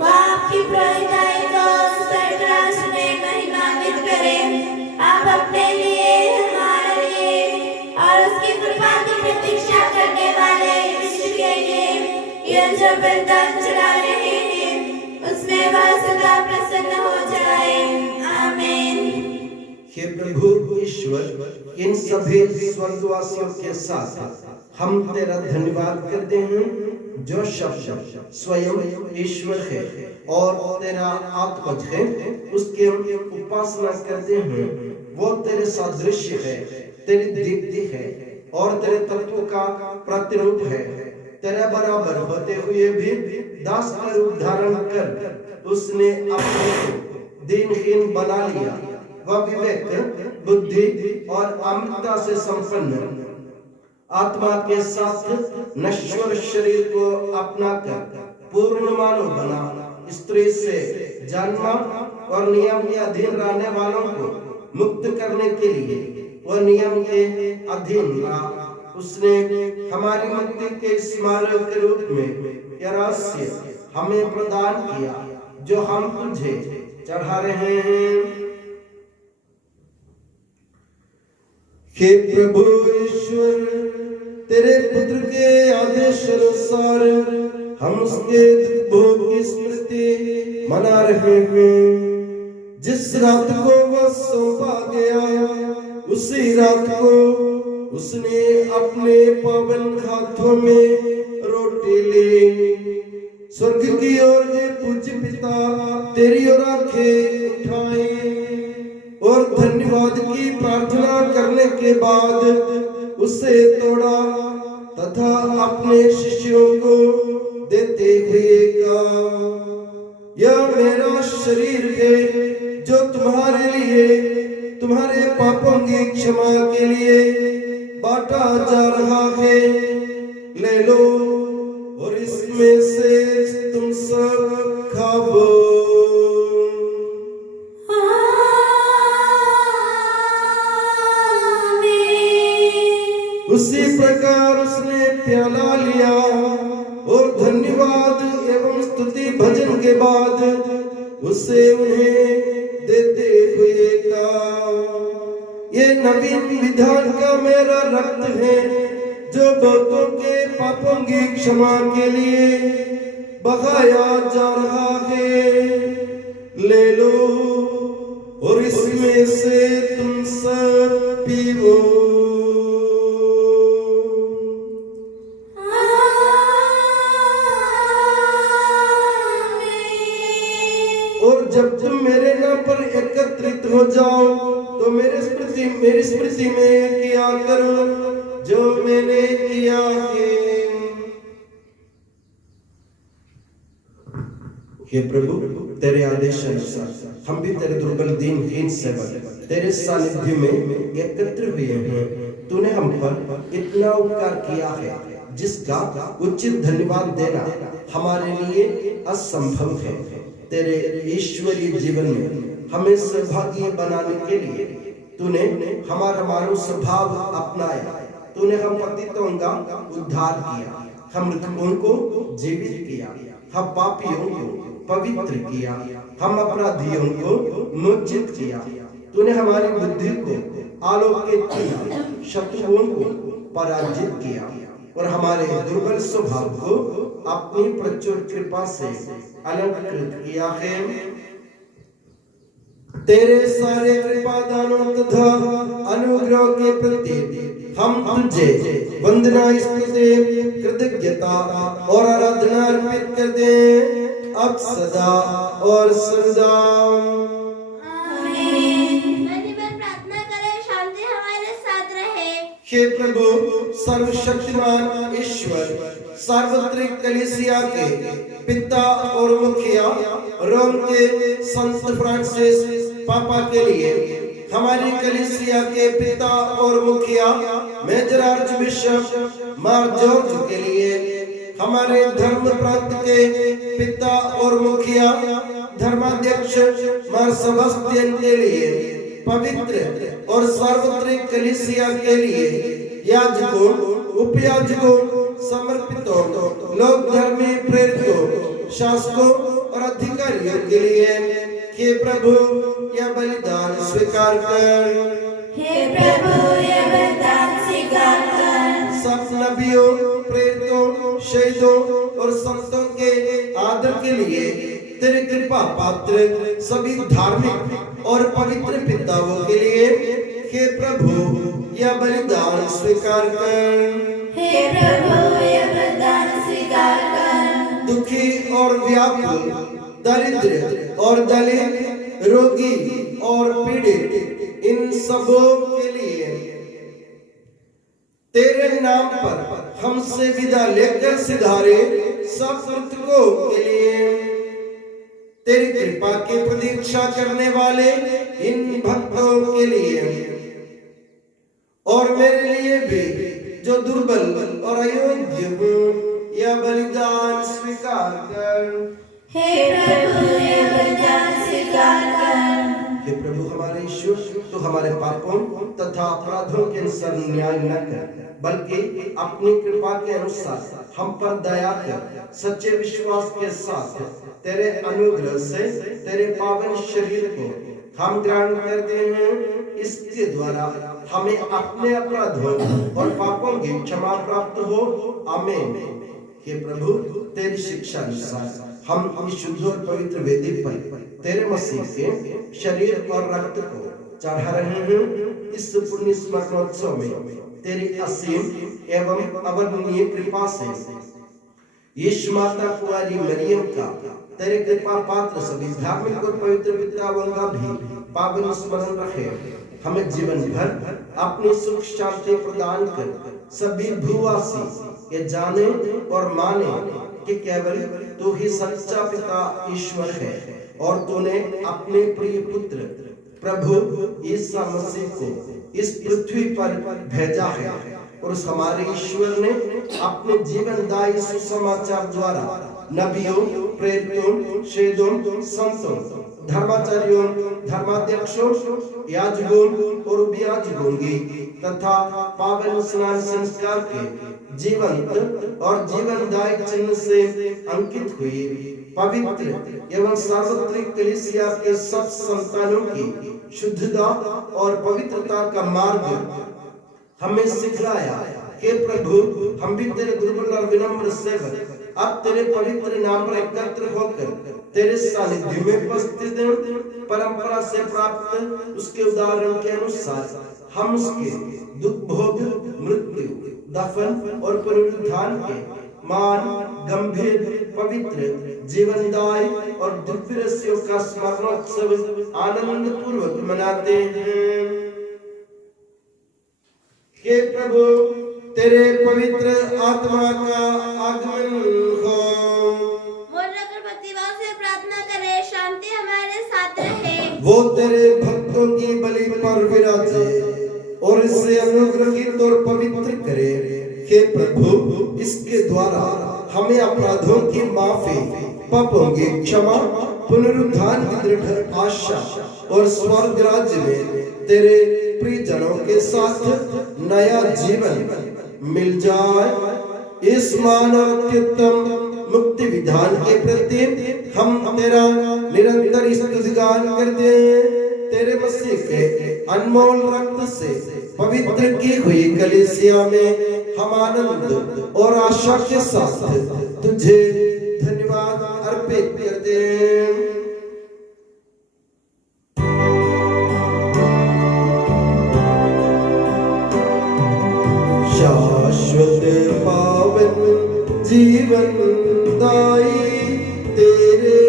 वह आपकी प्रभुताई को स्वर्ग राष्ट्र में महिमान्वित करे। आप अपने लिए, हमारे लिए और उसकी कृपा की प्रतीक्षा करने वाले विश्व के लिए यह जो बलिदान चढ़ा रहे हैं, उसमें वह सदा प्रसन्न हो जाए। आमीन। हे प्रभु ईश्वर, इन सभी स्वर्गवासियों के साथ हम तेरा धन्यवाद करते हैं, जो शब्द स्वयं ईश्वर है और तेरा आत्मज है, उसकी हम उपासना करते हैं। वो तेरे सादृश्य है, तेरी दीप्ति है और तेरे तत्व का प्रतिरूप है। तेरे बराबर होते हुए भी दास का रूप धारण कर उसने अपने को दीनहीन बना लिया। वह विवेक, बुद्धि और अमृतता से संपन्न आत्मा के साथ नश्वर शरीर को अपनाकर पूर्ण मानव बना। स्त्री से जन्मा और नियम के अधीन रहने वालों को मुक्त करने के लिए वह नियम के अधीन रहा। उसने हमारी मुक्ति के स्मारक के रूप में यह रहस्य हमें प्रदान किया, जो हम तुझे चढ़ा रहे हैं। हे प्रभु ईश्वर, तेरे पुत्र के आदेश अनुसार हम उसके दुख भोग की स्मृति मना रहे हैं। जिस रात को वह सौंपा गया, उसी रात को उसने अपने पावन हाथों में रोटी ली। स्वर्ग की ओर पूज्य पिता तेरी ओर आंखें उठाई और धन्यवाद की प्रार्थना करने के बाद उसे तोड़ा तथा अपने शिष्यों को देते हुए कहा, यह मेरा शरीर है जो तुम्हारे लिए, तुम्हारे पापों की क्षमा के लिए बांटा जा रहा है। ले लो और इसमें से तुम सब खाओ। उसी प्रकार उसने प्याला लिया और धन्यवाद एवं स्तुति भजन के बाद उसे उन्हें देते हुए कहा, ये नवीन विधान का मेरा रक्त है, जो बहुतों के पापों की क्षमा के लिए बहाया जा रहा है। ले लो और इसमें से तुम सब पीओ। और जब तुम मेरे नाम पर एकत्रित हो जाओ तो मेरी स्मृति में किया करो जो मैंने किया है। हे प्रभु, तेरे आदेश अनुसार हम भी तेरे दुर्बल दीनहीन सेवक तेरे सानिध्य में एकत्र हुए हैं। तूने हम पर इतना उपकार किया है जिसका उचित धन्यवाद देना हमारे लिए असंभव है। तेरे ईश्वरीय जीवन में हमें सहभागी बनाने के लिए तूने हमारा मानव स्वभाव अपनाया। तूने हम पतितों का उद्धार किया, हम मृतकों को जीवित किया, हम पापियों को पवित्र किया, हम अपराधियों को मोचित किया। तूने हमारी बुद्धि को आलोकित किया, शत्रुओं को पराजित किया और हमारे दुर्बल स्वभाव को अपनी प्रचुर कृपा से अलंकृत किया है। तेरे सारे कृपा दानों तथा अनुग्रह के प्रति हम तुझे वंदना, स्तुति, कृतज्ञता और आराधना अर्पित करते हैं, अब सदा और सदा। प्रार्थना करें, शांति हमारे साथ रहे। हे प्रभु, सर्वशक्तिमान ईश्वर, सार्वत्रिक कलीसिया के पिता और मुखिया रोम के संत फ्रांसिस पापा के लिए, हमारी कलीसिया के पिता और मुखिया मेजर आर्च बिशप मार जॉर्ज के लिए, हमारे धर्म प्रांत के पिता और मुखिया धर्माध्यक्ष मार सेबास्टियन के लिए, पवित्र और सार्वत्रिक कलीसिया के लिए, याजकों, उपयाजकों, समर्पितों, लोक धर्मी प्रेरितों, शासकों और अधिकारियों के लिए, हे प्रभु यह बलिदान स्वीकार कर। हे प्रभु यह बलिदान स्वीकार कर। सब नबियों, प्रेरितों, शहीदों और संतों के आदर के लिए तेरे कृपा पात्र सभी धार्मिक और पवित्र पिताओं के लिए हे प्रभु यह बलिदान स्वीकार कर। हे प्रभु यह बलिदान स्वीकार कर। दुखी और व्याकुल, दरिद्र और दलित, रोगी और पीड़ित, इन सबों के लिए तेरे नाम पर हमसे विदा लेकर सिधारे सब मृतकों के लिए तेरी कृपा की प्रतीक्षा करने वाले इन भक्तों के लिए और मेरे लिए भी जो दुर्बल और अयोग्य हूँ यह बलिदान स्वीकार कर। हे प्रभु यह बलिदान स्वीकार कर। हे प्रभु हमारे ईश्वर, तो हमारे पापों तथा अपराधों के अनुसार न्याय न कर, बल्कि अपनी कृपा के अनुसार हम पर दया कर सच्चे विश्वास के साथ तेरे अनुग्रह से तेरे पावन शरीर को हम ग्रहण करते हैं। इसके द्वारा हमें अपने अपराधों और पापों की क्षमा प्राप्त हो। आमीन। हे प्रभु तेरी शिक्षा अनुसार हम इस शुद्ध और पवित्र वेदी पर तेरे मसीह के शरीर और रक्त को चढ़ा रहे हैं। इस पुण्य स्मरणोत्सव में तेरी असीम एवं अवर्णनीय कृपा से यीशु माता कुंवारी मरियम का तेरे कृपा पात्र सभी धार्मिक और पवित्र पिताओं का भी पावन स्मरण रखे। हमें जीवन भर अपनी सुख शांति प्रदान कर सभी भूवासी ये जाने और माने कि केवल तू ही सच्चा पिता ईश्वर है और तूने अपने प्रिय पुत्र प्रभु यीशु मसीह को इस पृथ्वी पर भेजा है। और उस हमारे ईश्वर ने अपने जीवनदायी सुसमाचार द्वारा नबियों, प्रेरितों, शेदों, संतों, धर्माचार्यों, धर्माध्यक्षों, याजकों और उपयाजकों की तथा पावन स्नान संस्कार के जीवंत और जीवनदायी चिन्ह से अंकित हुई पवित्र एवं सार्वत्रिक कलीसिया के सब संतानों की शुद्धता और पवित्रता का मार्ग हमें सिखलाया। हे प्रभु हम भी तेरे दुर्बल और विनम्र सेवक अब तेरे पवित्र नाम पर एकत्र होकर तेरे सानिध्य में उपस्थित हैं। परंपरा से प्राप्त उसके उदाहरण के अनुसार हम उसके दुख भोग, मृत्यु, दफन और पुनरुत्थान के मान, गंभीर, पवित्र, जीवनदायी और दिव्य रहस्यों का स्मरणोत्सव आनंद पूर्वक मनाते हैं। हे प्रभु तेरे पवित्र आत्मा का आगमन हो। भक्तिभाव से प्रार्थना करें, शांति हमारे साथ रहे। वो तेरे भक्तों की बलि पर विराजे और इससे अनुग्रहित और पवित्र करे। हे प्रभु इसके द्वारा हमें अपराधों की माफी, पापों की क्षमा, पुनरुत्थान की दृढ़ आशा और स्वर्ग राज्य में तेरे प्रियजनों के साथ नया जीवन मिल जाए। इस मान और अत्युत्तम मुक्ति विधान के प्रति हम तेरा निरंतर स्तुतिगान करते हैं। तेरे मसीह के अनमोल रक्त से पवित्र की हुई कलीसिया में हम आनंद और आशा के साथ तुझे धन्यवाद अर्पित करते हैं। शाश्वत पावन जीवन दाई तेरे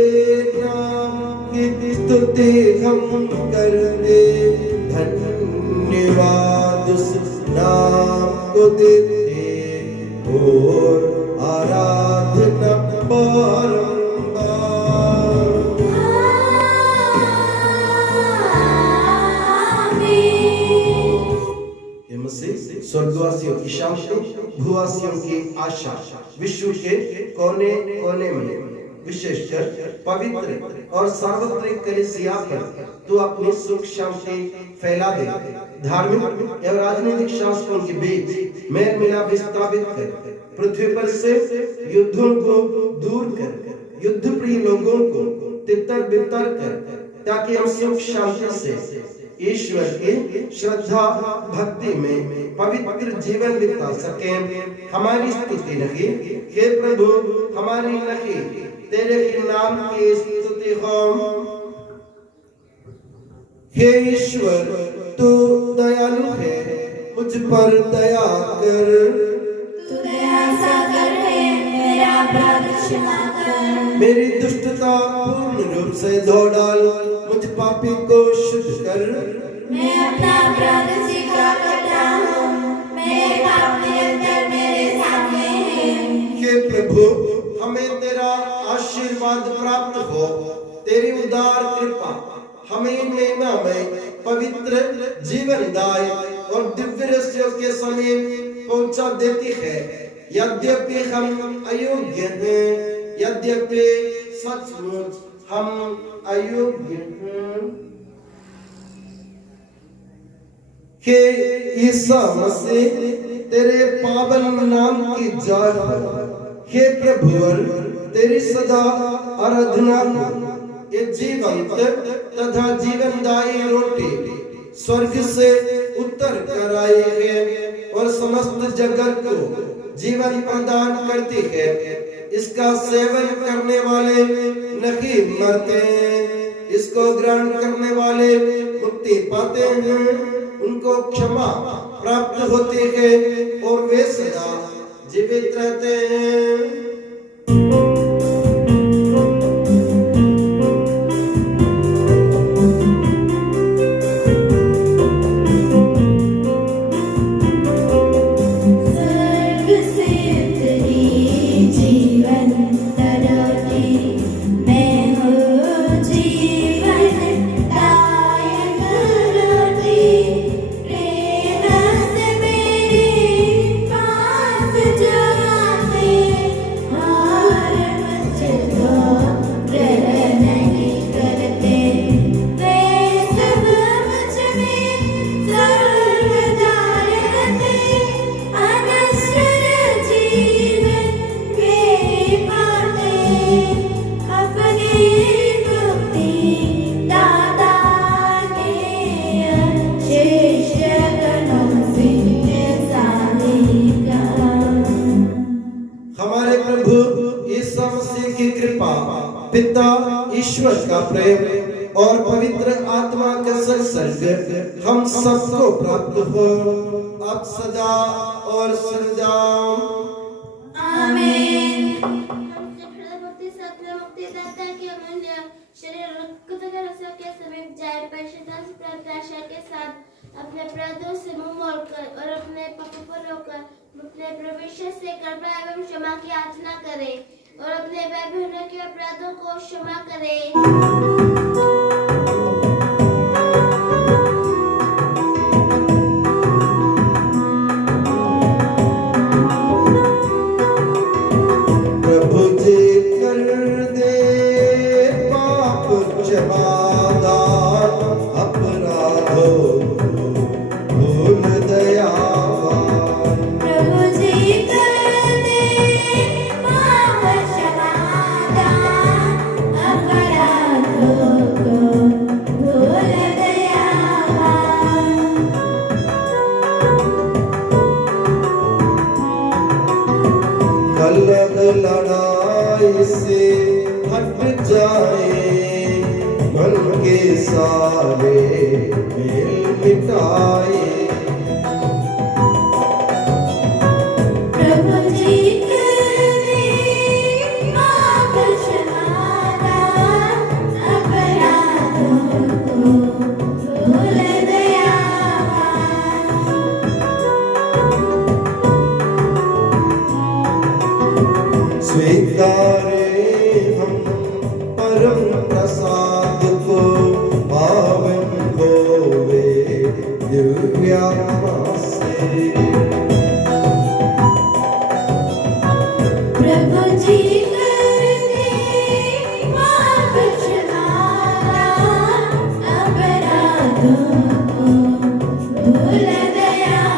नाम की स्तुति हम करते, धन्यवाद उस नाम को देते और आराधना बारंबार। स्वर्गवासियों की शांति, भूवासियों की आशा, विश्व के कोने कोने में विशेषकर पवित्र और सार्वत्रिक कलीसिया पर तू अपनी सुख शांति फैला दे। धार्मिक एवं राजनीतिक शासकों के बीच मेल मिलाप स्थापित कर, पृथ्वी पर से युद्धों को दूर कर, युद्ध प्रिय लोगों को तितर बितर कर, ताकि हम सुख शांति से ईश्वर की श्रद्धा भक्ति में पवित्र जीवन बिता सकें। हमारी स्तुति नहीं, हे प्रभु हमारी नहीं, तेरे ही नाम की स्तुति हो। हे ईश्वर तू दयालु है, मुझ पर दया कर। तू दया सागर है, मेरा अपराध क्षमा कर। मेरी दुष्टता पूर्ण रूप से धो डाल, मुझ पापी को शुद्ध कर। मैं अपना अपराध स्वीकार करता हूँ, मेरे पाप निरंतर मेरे सामने हैं। हे प्रभु हमें तेरा आशीर्वाद प्राप्त हो, तेरी उदार कृपा हमें महिमा में पवित्र जीवनदाय और दिव्य रहस्यों के समीप पहुंचा देती है। यद्यपि हम अयोग्य हैं, यद्यपि सचमुच हम अयोग्य हैं। हे ईसा मसीह तेरे पावन नाम की जय हो। हे प्रभुवर तेरी सदा आराधना हो। ये जीवंत तथा जीवनदायी रोटी स्वर्ग से उतर कर आई है और समस्त जगत को जीवन प्रदान करती है। इसका सेवन करने वाले नहीं मरते हैं, इसको ग्रहण करने वाले मुक्ति पाते हैं, उनको क्षमा प्राप्त होती है और वे सदा जीवित रहते हैं। पिता ईश्वर का प्रेम और पवित्र आत्मा का संसर्ग हम सबको प्राप्त हो, अब सदा और सदा आमीन। हमसे हृदय भक्ति से अपने मुक्तिदाता के अमूल्य शरीर रक्तगरसों के समीप जाए, परिशुद्धता से प्रत्याशा के साथ अपने अपराधों से मुंह मोड़कर और अपने पापों पर रोकर अपने प्रवेश से कृपा एवं क्षमा की याचना करे और अपने भाई बहनों के अपराधों को क्षमा करे। लड़ाई से हट जाए, मन के सारे मेल मिटाए। प्रभु जी करे माफ क्षमादा, अपराधों को भूल दयावान। स्वीकारे हम परम प्रसाद को, पावन होवे दिव्यात्मा से। प्रभु जी करे माफ क्षमादा, अपराधों को भूल दयावान।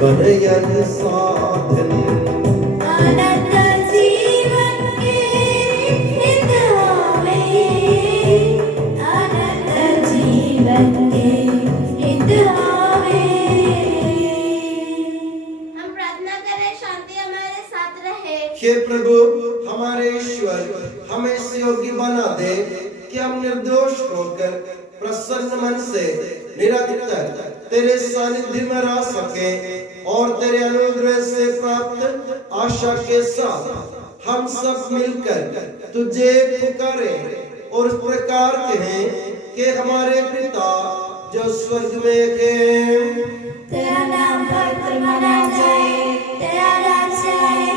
बनयन साधन अनंत जीवन के हित होवे, अनंत जीवन के हित होवे। हम प्रार्थना करें, शांति हमारे साथ रहे। हे प्रभु हमारे ईश्वर, हमें इस योग्य बना दे कि हम निर्दोष होकर प्रसन्न मन से निरंतर तेरे सानिध्य में रह सके और तेरे अनुग्रह से प्राप्त आशा के साथ हम सब मिलकर तुझे पुकारे और इस प्रकार कहें कि हमारे पिता जो स्वर्ग में है, तेरा नाम पवित्र माना जाए, तेरा राज्य आए,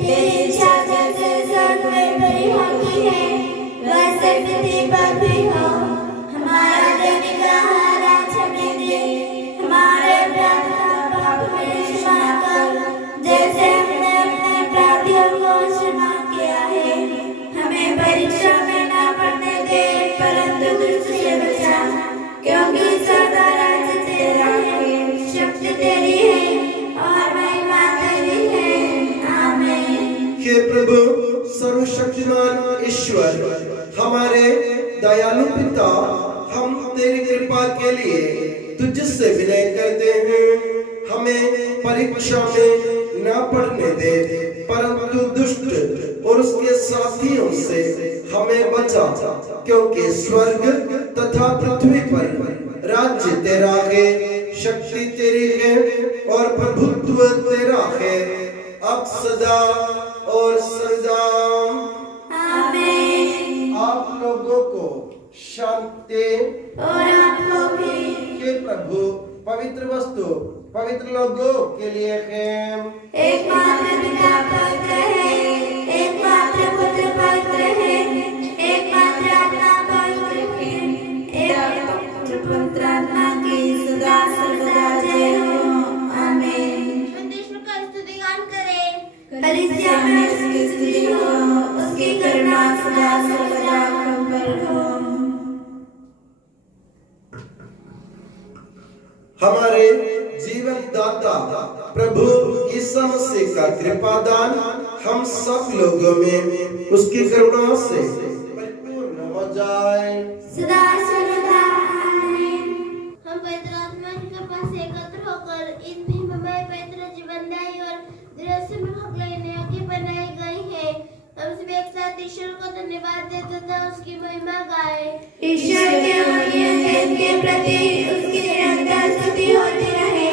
तेरी इच्छा जैसे स्वर्ग में पूरी होती है वैसे पृथ्वी पर भी हो। हमारा दैनिक आहार आज हमें दे, हमारे अपराध का पाप हमें क्षमा कर, जैसे हमने अपने अपराधियों को क्षमा किया है। हमें परीक्षा में ना पड़ने दे, परंतु दुष्ट से बचा, क्योंकि सदा राज्य तेरा है, शक्ति तेरी है और महिमा तेरी है। आमीन। हे प्रभु सर्वशक्तिमान ईश्वर, हमारे दयालु पिता, हम तेरी कृपा के लिए तुझसे विनय करते हैं। हमें परीक्षा में ना पड़ने दे, परंतु दुष्ट और उसके साथियों से हमें बचा, क्योंकि स्वर्ग तथा पृथ्वी पर राज्य तेरा है, शक्ति तेरी है और प्रभुत्व तेरा है, अब सदा और सदा। आमीन। आप लोगों को शांति और आपको भी। हे प्रभु पवित्र वस्तु पवित्र लोगों के लिए है। एकमात्र पिता पवित्र है, एकमात्र पुत्र पवित्र है, एकमात्र आत्मा पवित्र है, एकमात्र पवित्र आत्मा की सदा सर्वदा जय हो। आमीन। परमेश्वर का स्तुतिगान करें। कलीसिया में उसकी स्तुति हो, उसकी करुणा सदा सर्वदा प्रबल हो। हमारे जीवन दाता प्रभु यीशु मसीह का कृपादान हम सब लोगों में उसकी करुणा से परिपूर्ण हो जाए सदा सर्वदा। आमीन। हम पवित्र आत्मा की कृपा से एकत्र होकर इन महिमामय पवित्र जीवनदायी और दृश्य में भाग लेने योग्य बनाई गई है। हम सब एक साथ ईश्वर को धन्यवाद देते तथा उसकी महिमा गाए। ईश्वर के अमूल्य देन के प्रति उसकी निरंतर स्तुति होती रहे।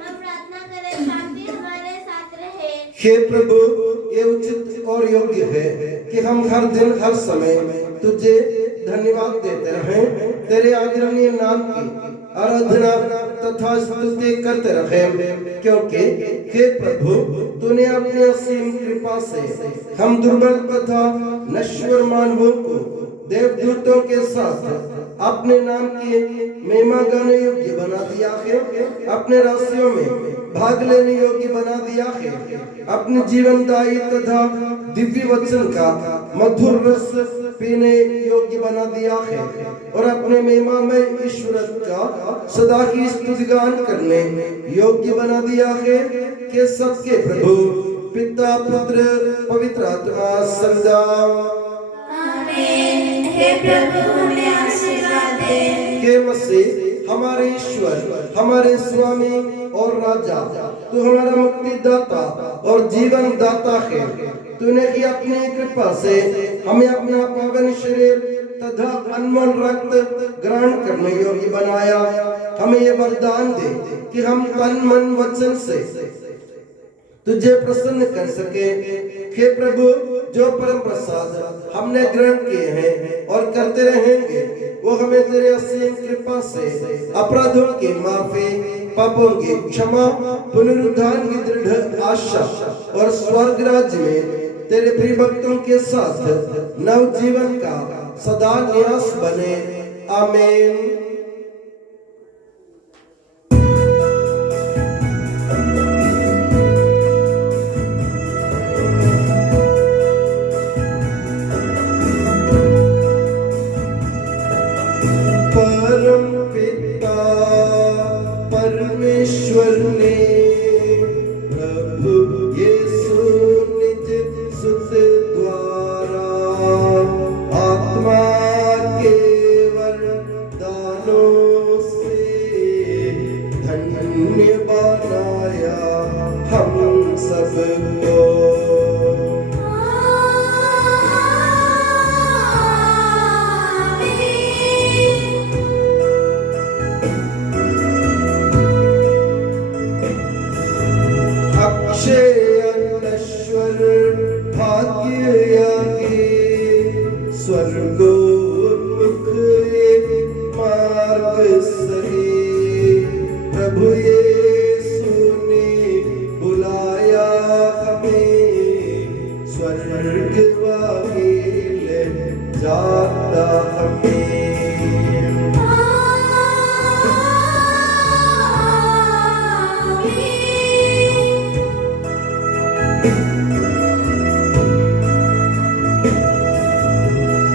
हम प्रार्थना करें, शांति हमारे साथ रहे। हे प्रभु ये उचित और योग्य है कि हम हर दिन हर समय तुझे धन्यवाद देते रहें, तेरे आदरणीय नाम की आराधना तथा स्तुति करते रहें, क्योंकि हे प्रभु तूने अपनी असीम कृपा से हम दुर्बल तथा नश्वर मानवों को देवदूतों के साथ अपने नाम की महिमा गाने योग्य बना दिया है, अपने राशियों में भाग लेने योग्य बना दिया है, अपने जीवनदायी तथा दिव्य वचन का मधुर रस पीने योग्य बना दिया है और अपने महिमा में ईश्वर का सदा ही स्तुतिगान करने योग्य बना दिया है कि सबके प्रभु पिता पुत्र पवित्र आत्मा सदा। आमीन। हे प्रभु हमें आशीर्वाद दे। हे मसीह हमारे ईश्वर, हमारे स्वामी और राजा, तू हमारा मुक्तिदाता और जीवन दाता है। तूने ही अपनी कृपा से हमें अपना पावन शरीर तथा अनमोल रक्त ग्रहण करने योग्य बनाया। हमें ये वरदान दे कि हम तन मन वचन से तुझे प्रसन्न कर सके। हे प्रभु जो परम प्रसाद हमने ग्रहण किए हैं और करते रहेंगे, वो हमें तेरे असीम कृपा से अपराधों की माफी, पापों की क्षमा, पुनरुद्धान की दृढ़ आशा और स्वर्ग राज्य में तेरे प्रिय भक्तों के साथ नव जीवन का सदा निवास बने। आमीन। परम पिता परमेश्वर ने दिया हम सबको। अक्षय नश्वर भाग्य यागी स्वर्गोन्मुख ये मार्ग सही। प्रभु यीशु ने बुलाया हमें स्वर्ग वाही ले जाता हमें।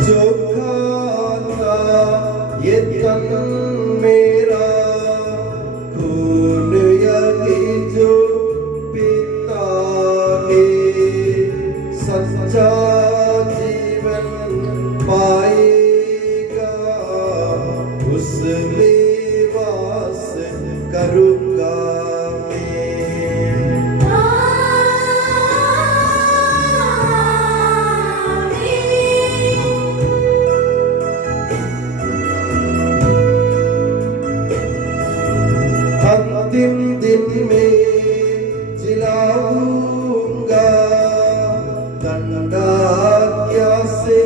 जो खाता ये तन मेरा खून यही जो पीता है सच्चा जीवन पाएगा उसमें वास करूँगा अंतिम दिन में जिलाऊंगा दंडाज्ञा से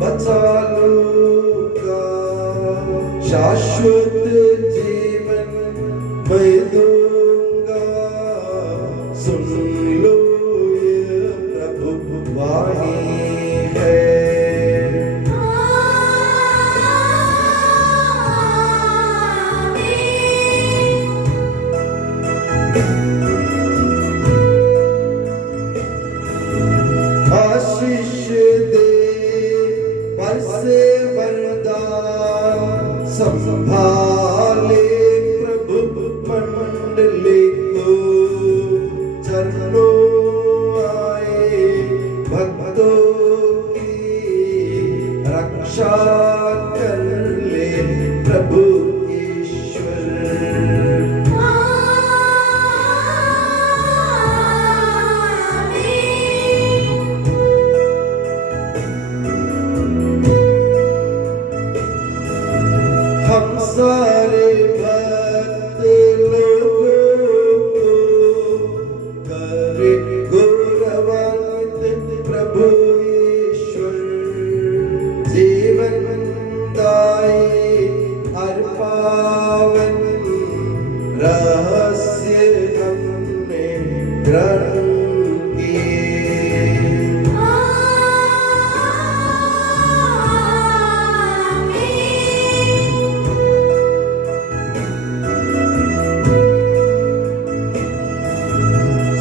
बचा लूंगा। शाश्वत जीवन मैं दूंगा सुन लो ये प्रभु वाणी है। आशीष दे पर से वरदान संभाले प्रभु मंडली को। चरणों आए भक्तों की रक्षा कर ले प्रभु ईश्वर। हम सारे भक्त लोगों को करे गौरवान्वित प्रभु ईश्वर। जीवन दायी हर पावन रहस्य हमने ग्रहण किए।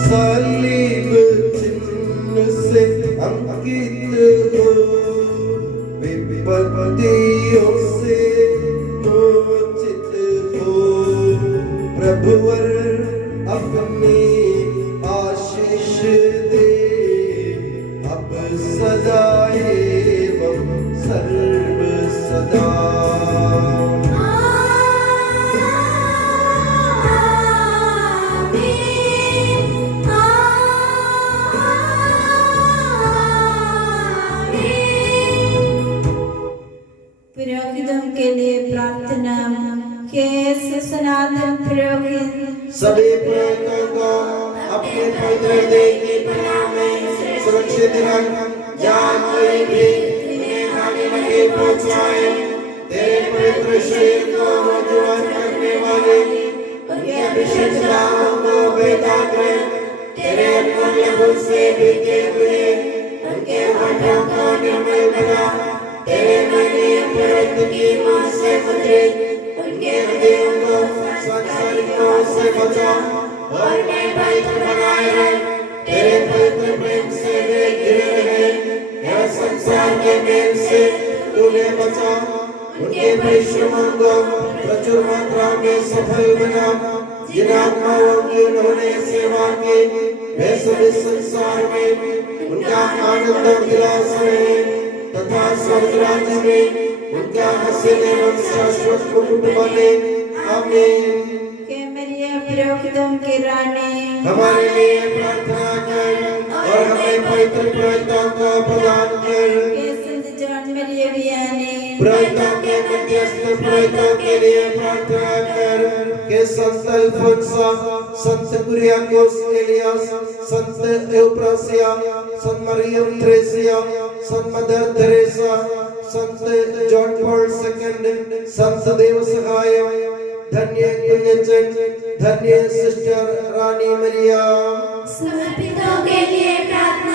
सलीब चिन्ह से अंकित हो विपत्तियों से मोचित हो। प्रभुवर अपनी आशीष दे अब सदा एवं सर्व सदा। पुरोहितों के लिए प्रार्थना। के सनातन पुरोहित सभी पुरोहितों को अपने पवित्र देह की पनाह में सुरक्षित रख। जहाँ कोई भी इन्हें हानि नहीं पहुँचाए। तेरे पवित्र शरीर को जीवन करने वाले उनके अभिषेकताओं को बेदाग रख। तेरे अमूल्य खून से भीगे हुए उनके होठों को निर्मल बना। तेरे मने पुरोहित की मां से मुद्रित उनके हृदयों को सांसारिकों से बचा और मैं पवित्र बनाए रख। तेरे पवित्र प्रेम से वे घिरे रहे। यह संसार के मेल से तूने बचा। उनके परिश्रमों को प्रचुर मात्रा में सफल बना। जिन आत्माओं की उन्होंने सेवा की वे सभी संसार में उनका आनंद और विलास रहे तथा स्वर्ग राज्य में उनका हसीन एवं शाश्वत मुकुट बने। आमीन। के मेरी मखदूम की रानी, हमारे लिए प्रार्थना कर और हमें पवित्र पुरोहितों को प्रदान कर। के संत जॉन मरिया वियानी, पुरोहितों के मध्यस्थ पुरोहितों के लिए प्रार्थना कर। के संत अल्फोंसा, संत कुरियाकोस एलियास, संत एउप्रासिया, संत मरियम थ्रेसिया, संत मदर थेरेसा, संत जॉन पॉल II, संत देव सहाय, धन्य कुंजन, धन्य सिस्टर रानी मरिया। समर्पितों के लिए प्रार्थना